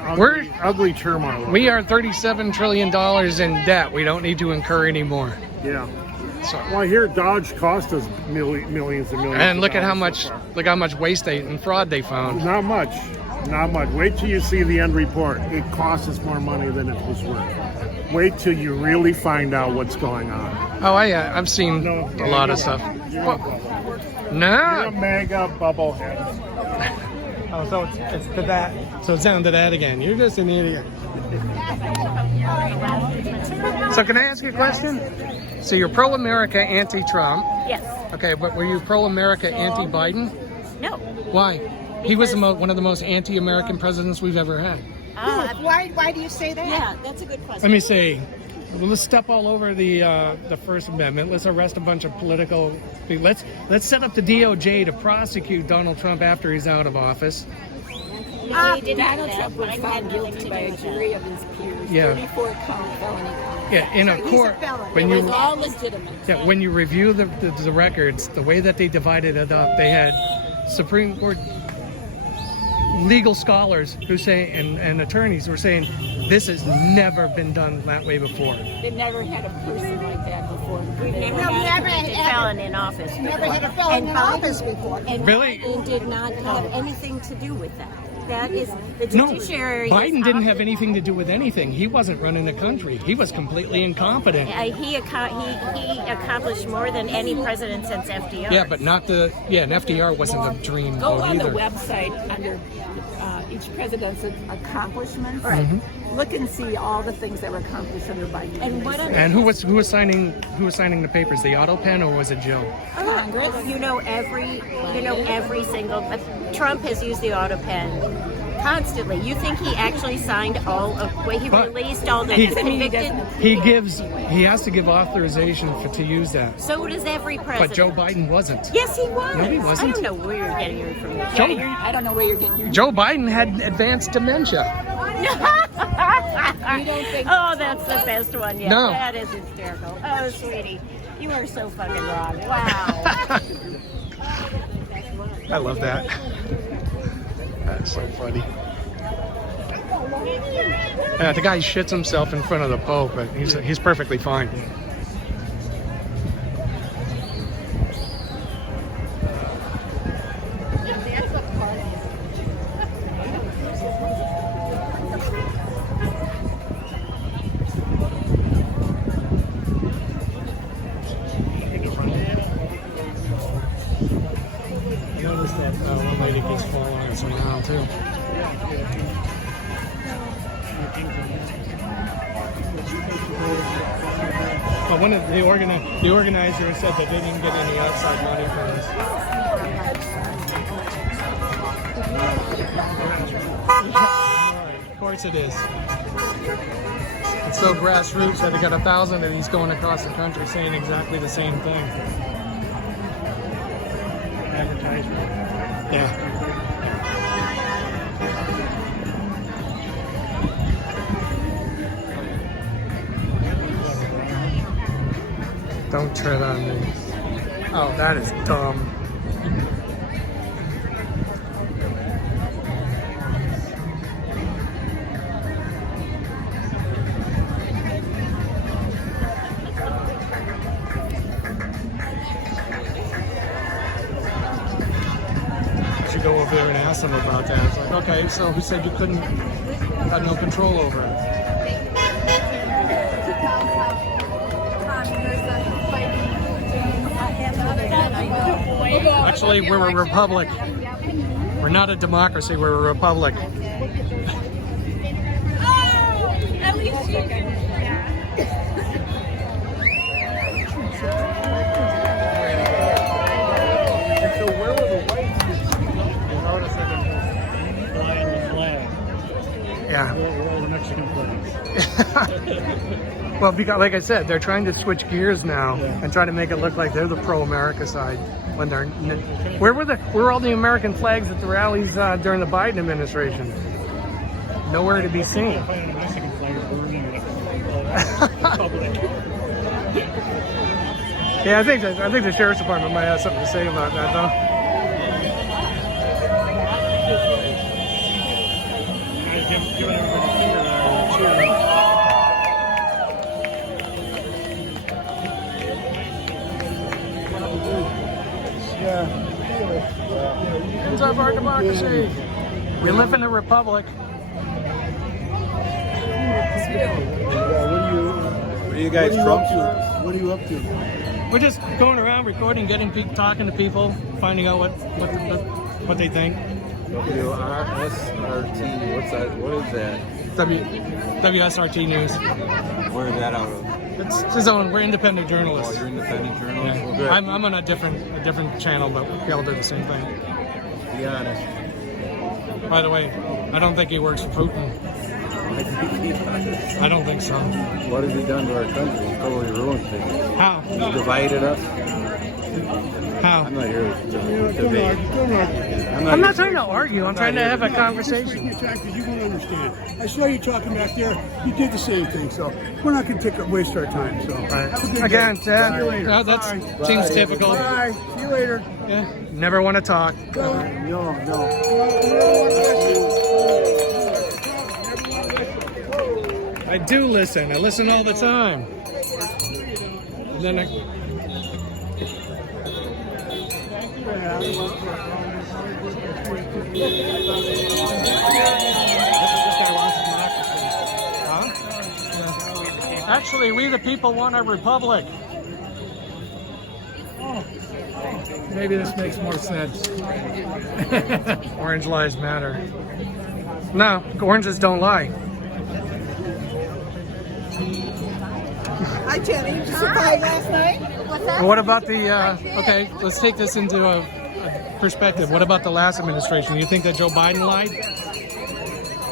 ugly turmoil. We are $37 trillion in debt. We don't need to incur any more. Yeah. So, Well, I hear Dodge cost us millions and millions. and of look at how dollars so much far. waste and fraud they found. Not much. Not much. Wait till you see the end report. It costs us more money than it was worth. Wait till you really find out what's going on. Oh, I've seen a lot of stuff. You're No. a mega bubblehead. Oh, so it's to that. So it's down to that again. You're just an idiot. So can I ask you a question? So you're pro-America, anti-Trump. Yes. Okay, but were you pro-America, anti-Biden? No. Why? He was one of the most anti-American presidents we've ever had. Why do you say that? Yeah, that's a good question. Let me say, well, let's step all over the First Amendment. Let's arrest a bunch of political. Let's set up the DOJ to prosecute Donald Trump after he's out of office. Donald Trump was found guilty by a jury of his peers. Yeah. 34 count felony counts. Yeah, in a court. When It you was all legitimate. when you review the records, the way that they divided it up, they had Supreme Court legal scholars who say and attorneys were saying this has never been done that way before. They've never had a person like that before. We've never No, had never a had- felon in office before. Never had a felon in Biden- office before. And Really? Biden did not have anything to do with that. That is the No, judiciary. Biden is didn't out have there. anything to do with anything. He wasn't running the country. He was completely incompetent. He accomplished more than any president since FDR. Yeah, but not and FDR wasn't a dream Go vote on the either. website under each president's accomplishments. Mm-hmm. Look and see all the things that were accomplished under Biden. And what And who was signing the papers? The auto pen or was it Joe? Congress? Every single. Trump has used the auto pen constantly. You think he actually signed all of? He But released all the he- convicted. He has to give authorization to use that. So does every president. But Joe Biden wasn't. Yes, he was. No, he wasn't. I don't know where you're getting your information. I don't know where you're getting your. Joe Biden had advanced dementia. You don't think? Oh, that's the best one yet. No. That is hysterical. Oh, sweetie, you are so fucking wrong. Wow. I love that. That's so funny. The guy shits himself in front of the Pope, but he's perfectly fine. lady keeps following us around too. But one of the organizer said that they didn't get any outside money for this. Of course it is. It's so grassroots that they got 1,000 and he's going across the country saying exactly the same thing. Advertisement. Yeah. Don't tread on me. Oh, that is dumb. Go over there and ask them about that. It's like, okay, so who said you couldn't, had no control over it? Actually, we're a republic. We're not a democracy, we're a republic. At least you can. Yeah. We're all the Mexican flags. Well, because, like I said, they're trying to switch gears now and try to make it look like they're the pro-America side when they're. Where were all the American flags at the rallies during the Biden administration? Nowhere to be seen. Finding a Mexican flag burning public. Yeah, I think the sheriff's department might have something to say about that, though. Giving everybody cheering. Ends of our democracy. We live in a republic. What are you guys Trump to? What are you up to? We're just going around recording, talking to people, finding out what they think. WRSRT, what's that? What is that? WSRT News. Where is that out of? It's his own. We're independent journalists. Oh, you're independent journalist? Yeah. Well, good. I'm on a different channel, but we all do the same thing. Be honest. By the way, I don't think he works for Putin. I don't think so. What has he done to our country? He's totally ruined things. How? He divided us. How? I'm not here to debate. I'm not trying to argue. I'm trying to have a conversation. You won't understand. I saw you talking back there. You did the same thing, so we're not going to waste our time. So have a good Again, day. Dad. See you later. No, that seems typical. Bye. See you later. Yeah. Never want to talk. No. I do listen. I listen all the time. And then I. Actually, we the people want a republic. Maybe this makes more sense. Orange lives matter. No, oranges don't lie. Hi, Jenny. Did you survive last night? What about the, okay, let's take this into a perspective. What about the last administration? Do you think that Joe Biden lied?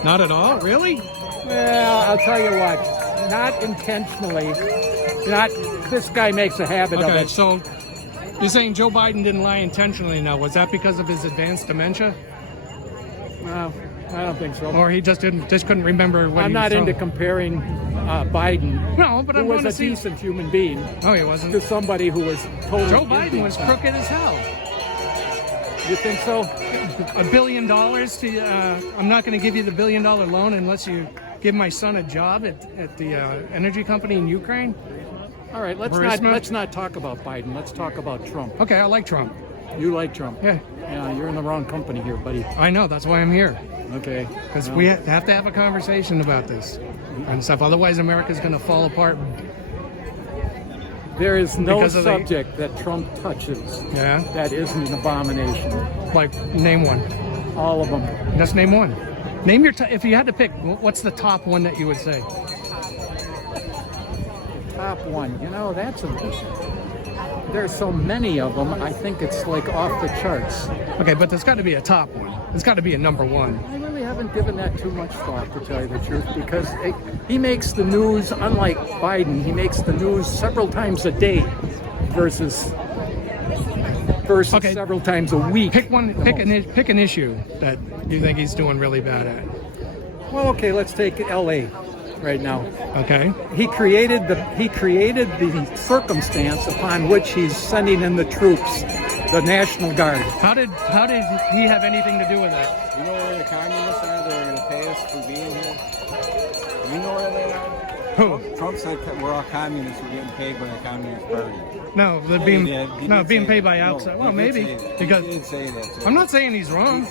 Not at all? Really? Well, I'll tell you what, not intentionally. This guy makes a habit of Okay, it. so you're saying Joe Biden didn't lie intentionally now. Was that because of his advanced dementia? No, I don't think so. Or he just couldn't remember what I'm he was not into telling? comparing Biden, No, but who I'm was going to a see. decent human being, Oh, he wasn't. to somebody who was totally. Joe Biden was incompetent. crooked as hell. You think so? $1 billion to, I'm not going to give you the $1 billion loan unless you give my son a job at the energy company in Ukraine. All right, Burisma? let's not talk about Biden. Let's talk about Trump. Okay, I like Trump. You like Trump? Yeah, Yeah, you're in the wrong company here, buddy. I know. That's why I'm here. Okay. Because Well, we have to have a conversation about this and stuff. Otherwise, America's going to fall apart. There is no Because of the- subject that Trump touches Yeah. that isn't an abomination. Like, name one. All of them. Just name one. Name your. If you had to pick, what's the top one that you would say? Top one. You know, there's so many of them. I think it's like off the charts. Okay, but there's got to be a top one. There's got to be a number one. I really haven't given that too much thought, to tell you the truth, because he makes the news, unlike Biden, he makes the news several times a day versus several times a week. Pick one. Pick an issue that you think he's doing really bad at. Well, okay, let's take L.A. right now. Okay. He created the circumstance upon which he's sending in the troops, the National Guard. How did he have anything to do with it? You know where the communists are? They're going to pay us for being here. You know where they are? Who? Trump said we're all communists. We're getting paid by the Communist Party. No, they're Yeah, being he did. He did being say paid that. by No, outside. he Well, did maybe say that. because He did say that. So. I'm not saying he's wrong.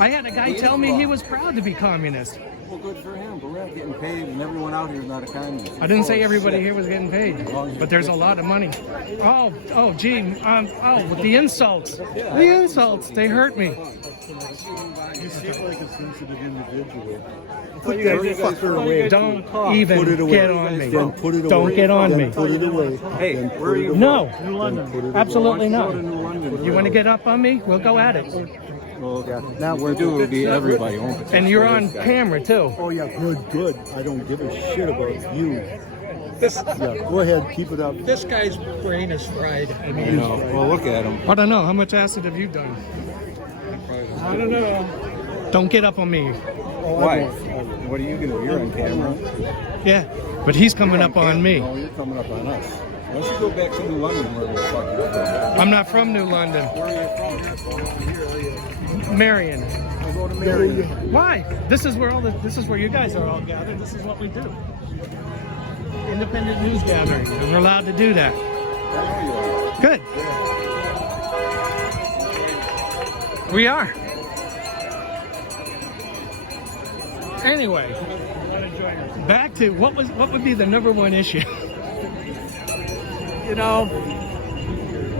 I had a guy tell me he was proud to be communist. Well, good for him, but we're not getting paid, and everyone out here is not a communist. I didn't say Oh, everybody shit. here was getting paid, but there's a lot of money. Oh, gee, the insults. The insults, they hurt me. You seem like a sensitive individual. Put that fucker away. Don't even Put it away. get on me. Then put it away. Don't get on Then me. Put it away. Hey, Then where are you? No, New London. absolutely not. New London. You want to get up on me? We'll go at it. Well, now we're doing would be everybody, won't it? And you're on camera too. Oh yeah, good. I don't give a shit about you. Yeah, go ahead, keep it up. This guy's brain is fried. I know. Well, look at him. I don't know. How much acid have you done? I don't know. Don't get up on me. Why? What are you going to do? You're on camera. Yeah, but he's coming up on me. No, you're coming up on us. Why don't you go back to New London where the fuck you're from? I'm not from New London. Where are you from? Marion. I'll go to Marion. Why? This is where you guys are all gathered. This is what we do. Independent news gathering. And we're allowed to do that. Good. We are. Anyway, back to what would be the number one issue? You know,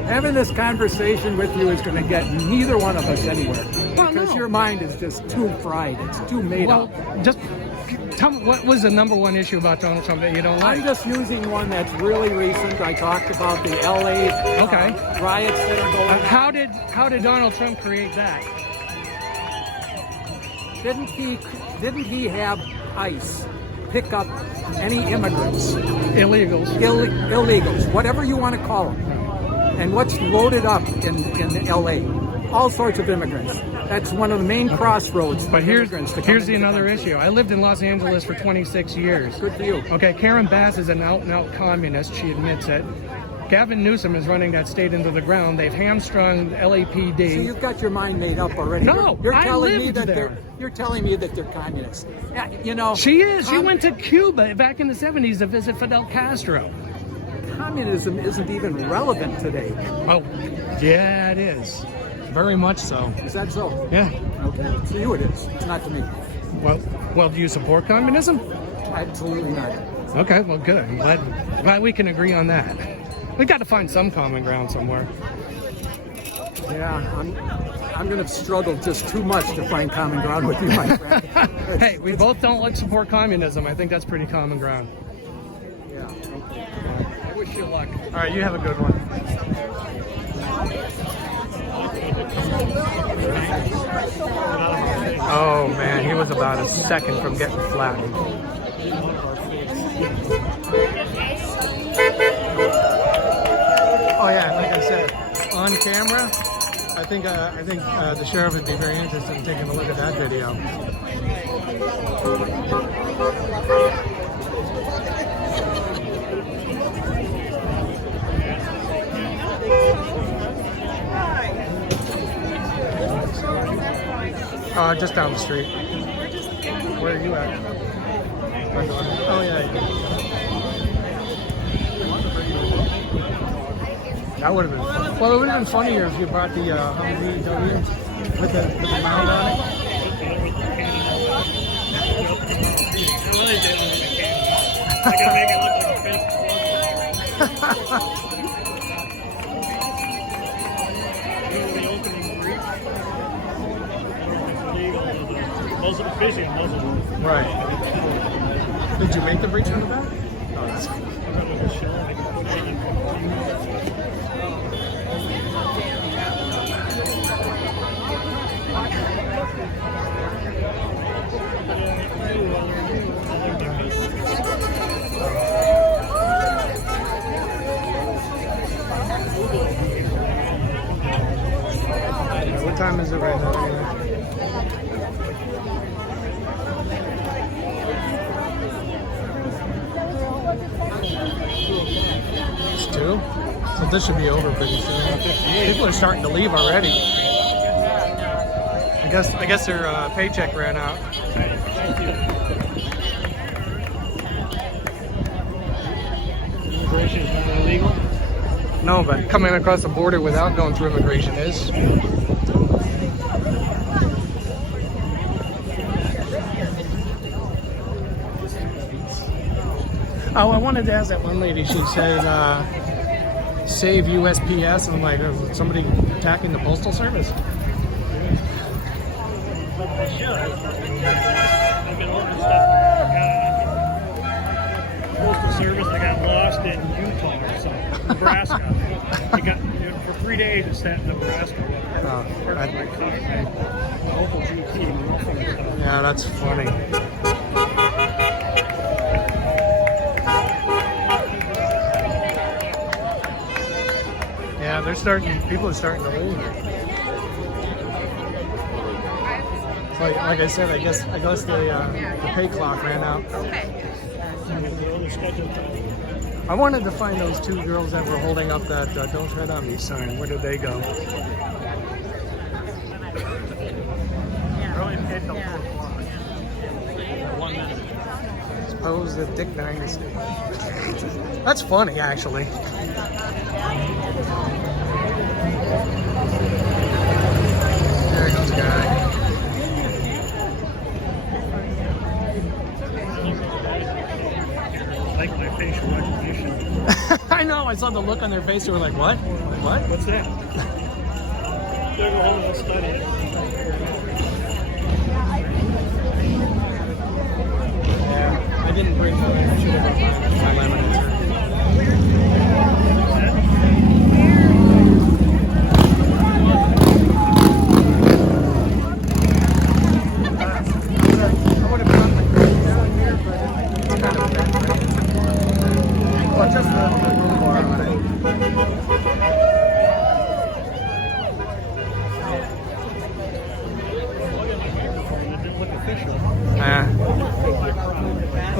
having this conversation with you is going to get neither one of us anywhere. Because your mind is just too fried. It's too made up. Just tell me, what was the number one issue about Donald Trump that you don't like? I'm just using one that's really recent. I talked about the LA riots that are going on. How did Donald Trump create that? Didn't he have ICE pick up any immigrants? Illegals. Illegals, whatever you want to call them. And what's loaded up in LA? All sorts of immigrants. That's one of the main crossroads. But here's another issue. I lived in Los Angeles for 26 years. Good for you. Okay, Karen Bass is an out-and-out communist. She admits it. Gavin Newsom is running that state into the ground. They've hamstrung LAPD. So you've got your mind made up already. No, you're I telling me lived that there. You're telling me that they're communists. Yeah, you know. She is. She went to Cuba back in the 70s to visit Fidel Castro. Communism isn't even relevant today. Oh, yeah, it is. Very much so. Is that so? Yeah. Okay. To you it is. It's not to me. Well, do you support communism? Absolutely not. Okay, well, good. I'm glad we can agree on that. We got to find some common ground somewhere. Yeah, I'm going to struggle just too much to find common ground with you, my friend. Hey, we both don't support communism. I think that's pretty common ground. Yeah. I wish you luck. All right, you have a good one. Oh man, he was about a second from getting flattened. Oh yeah, like I said, on camera, I think the sheriff would be very interested in taking a look at that video. Just down the street. Where are you at? Oh yeah. That would have been fun. Well, it would have been funnier if you brought the Humvee with the mount on it. Right. Did you make the breach on the back? Oh, that's cool. What time is it right now? It's 2? So this should be over pretty soon. People are starting to leave already. I guess their paycheck ran out. Immigration is not illegal? No, but coming across the border without going through immigration is. Oh, I wanted to ask that one lady. She said, save USPS. And I'm like, is somebody attacking the Postal Service? Postal Service, they got lost in Utah or something, Nebraska. They got for 3 days it sat in Nebraska. Yeah, that's funny. Yeah, people are starting to leave. So like I said, I guess the pay clock ran out. I wanted to find those 2 girls that were holding up that "Don't Tread on Me" sign. Where did they go? Suppose the Dick Dynasty. That's funny, actually. There goes a guy. Like my facial recognition. I know, I saw the look on their face. They were like, what? What? What's that? They're going to study it. Yeah, I didn't bring my laminates.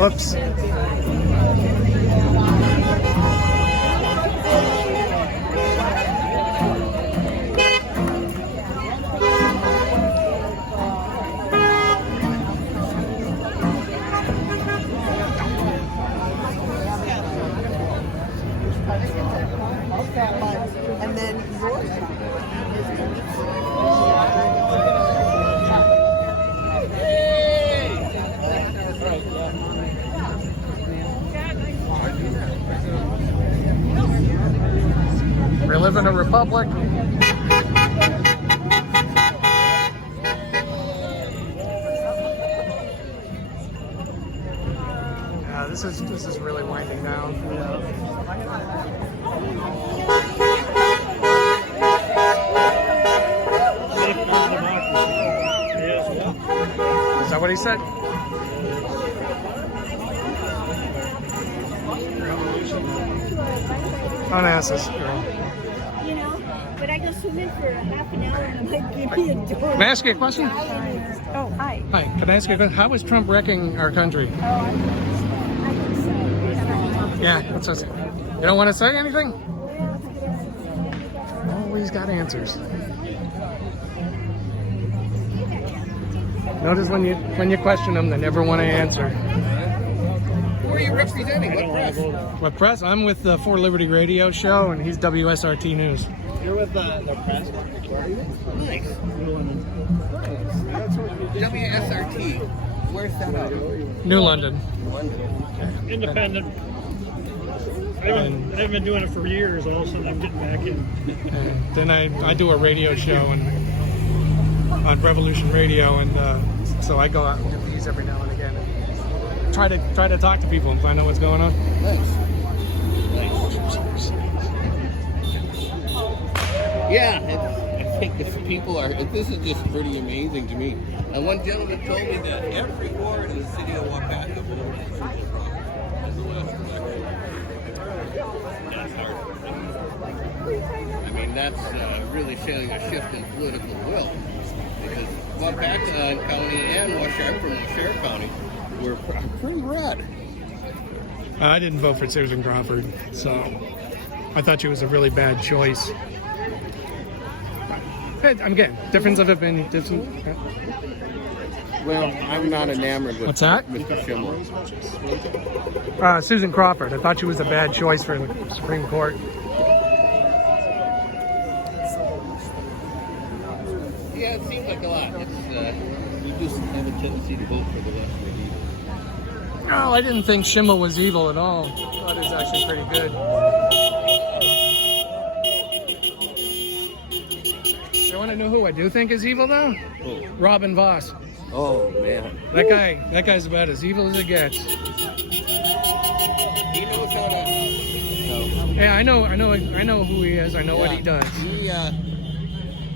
Whoops. And then We live in a republic. Yeah, this is really winding down. Is that what he said? Don't ask this girl. You know, but I go swimming for half an hour and I'm like, give me a door. Can I ask you a question? Oh, hi. Hi, can I ask you a question? How is Trump wrecking our country? Yeah, that's what you don't want to say anything? Always got answers. Notice when you question them, they never want to answer. Who are you representing? What press? What press? I'm with the For Liberty radio show, and he's WSRT News. You're with the press? Where are you? Nice. WSRT. Where's that at? New London. Independent. And I've been doing it for years. All of a sudden, I'm getting back in. and then I do a radio show on Revolution Radio, and so I go out and do these every now and again. And try to talk to people and find out what's going on. Yeah, I think if people are, this is just pretty amazing to me. And one gentleman told me that every ward in the city of Waupaca voted for Susan Crawford as the last election. That's hard. I mean, that's really showing a shift in political will, because Waupaca County and Washaar County were pretty red. I didn't vote for Susan Crawford, so I thought she was a really bad choice. Again, difference of opinion. Well, I'm not enamored with What's that? Mr. Schimmel. Susan Crawford. I thought she was a bad choice for the Supreme Court. Yeah, it seems like a lot. You just have a tendency to vote for the left wing evil. No, I didn't think Schimmel was evil at all. I thought he was actually pretty good. You want to know who I do think is evil, though? Oh. Robin Voss. Oh, man. That guy's about as evil as it gets. He knows how to... Yeah, I know who he is. I know what he does.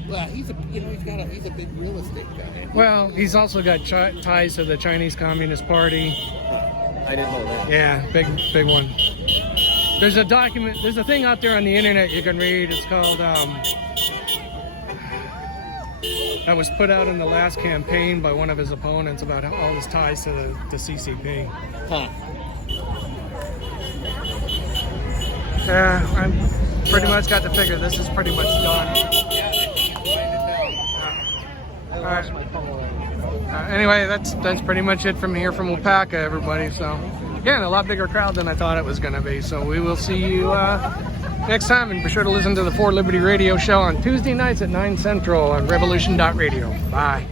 Well, he's a big real estate guy. Well, he's also got ties to the Chinese Communist Party. I didn't know that. Yeah, big one. There's a document. There's a thing out there on the internet you can read. It's called. That was put out in the last campaign by one of his opponents about all his ties to the CCP. Huh. Yeah, I'm pretty much got the figure. This is pretty much done. All right. Anyway, that's pretty much it from here from Waupaca, everybody. So, again, a lot bigger crowd than I thought it was going to be. So we will see you next time, and be sure to listen to the For Liberty Radio Show on Tuesday nights at 9 Central on Revolution.Radio. Bye.